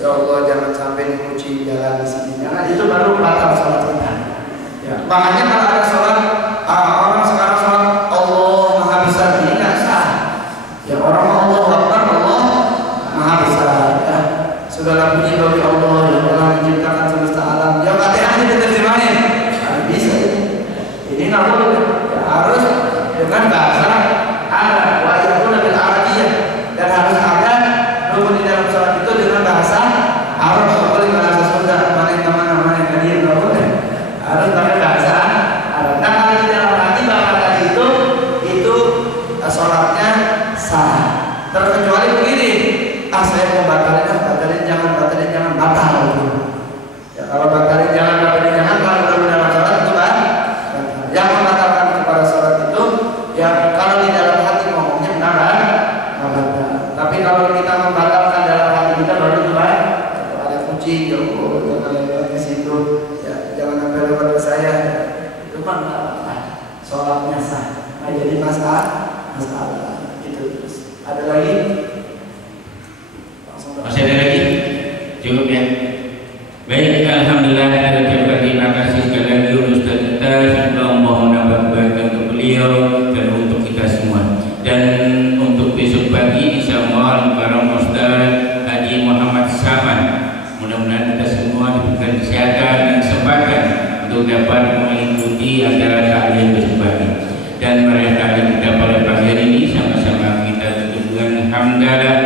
Ya Allah jangan sampai kucing jalan di sini. Jangan, itu baru batal sholat kita. Ya. Makanya kalau ada sholat orang sekarang sholat Allah Maha Besar ini nggak sah. Ya orang Allah Akbar, Allah Maha Besar. Ya. Segala puji bagi Allah yang telah menciptakan semesta alam. Ya Fatihahnya diterjemahin. Nah, bisa ini nggak boleh. Ya, harus dengan bahasa Arab. Wa yakuna bil Arabiyyah, dan harus ada rukun di dalam sholat itu dengan bahasa Arab. Nggak boleh bahasa Sunda. Mana yang kemana, mana yang hadir, nggak boleh. Harus pakai bahasa Arab. Nah kalau di dalam hati bahwa tadi itu sholatnya sah. Terkecuali begini, saya mau batalin jangan batal. Ya, kalau batalin jangan, kalau dalam sholat itu kan yang membatalkan kepada sholat itu ya kalau di dalam hati ngomongnya benar. Tapi kalau kita membatalkan dalam hati kita baru itu kan ada kucing, ya Allah jangan lewat ke situ, ya jangan sampai lewat ke saya. Itu kan sholatnya sah. Nah jadi masalah itu. Terus ada lagi? Masih ada lagi? Cukup ya. Baik, alhamdulillah kita ucapkan terima kasih sekali lagi Ustaz kita. Semoga Allah menambah kebaikan untuk beliau dan untuk kita semua. Dan untuk besok pagi insyaallah bareng Ustaz Haji Muhammad Saman. Mudah-mudahan kita semua diberikan kesehatan dan kesempatan untuk dapat mengikuti acara taklim besok pagi. Dan merayakan kita pada pagi hari ini sama-sama kita tutup dengan hamdalah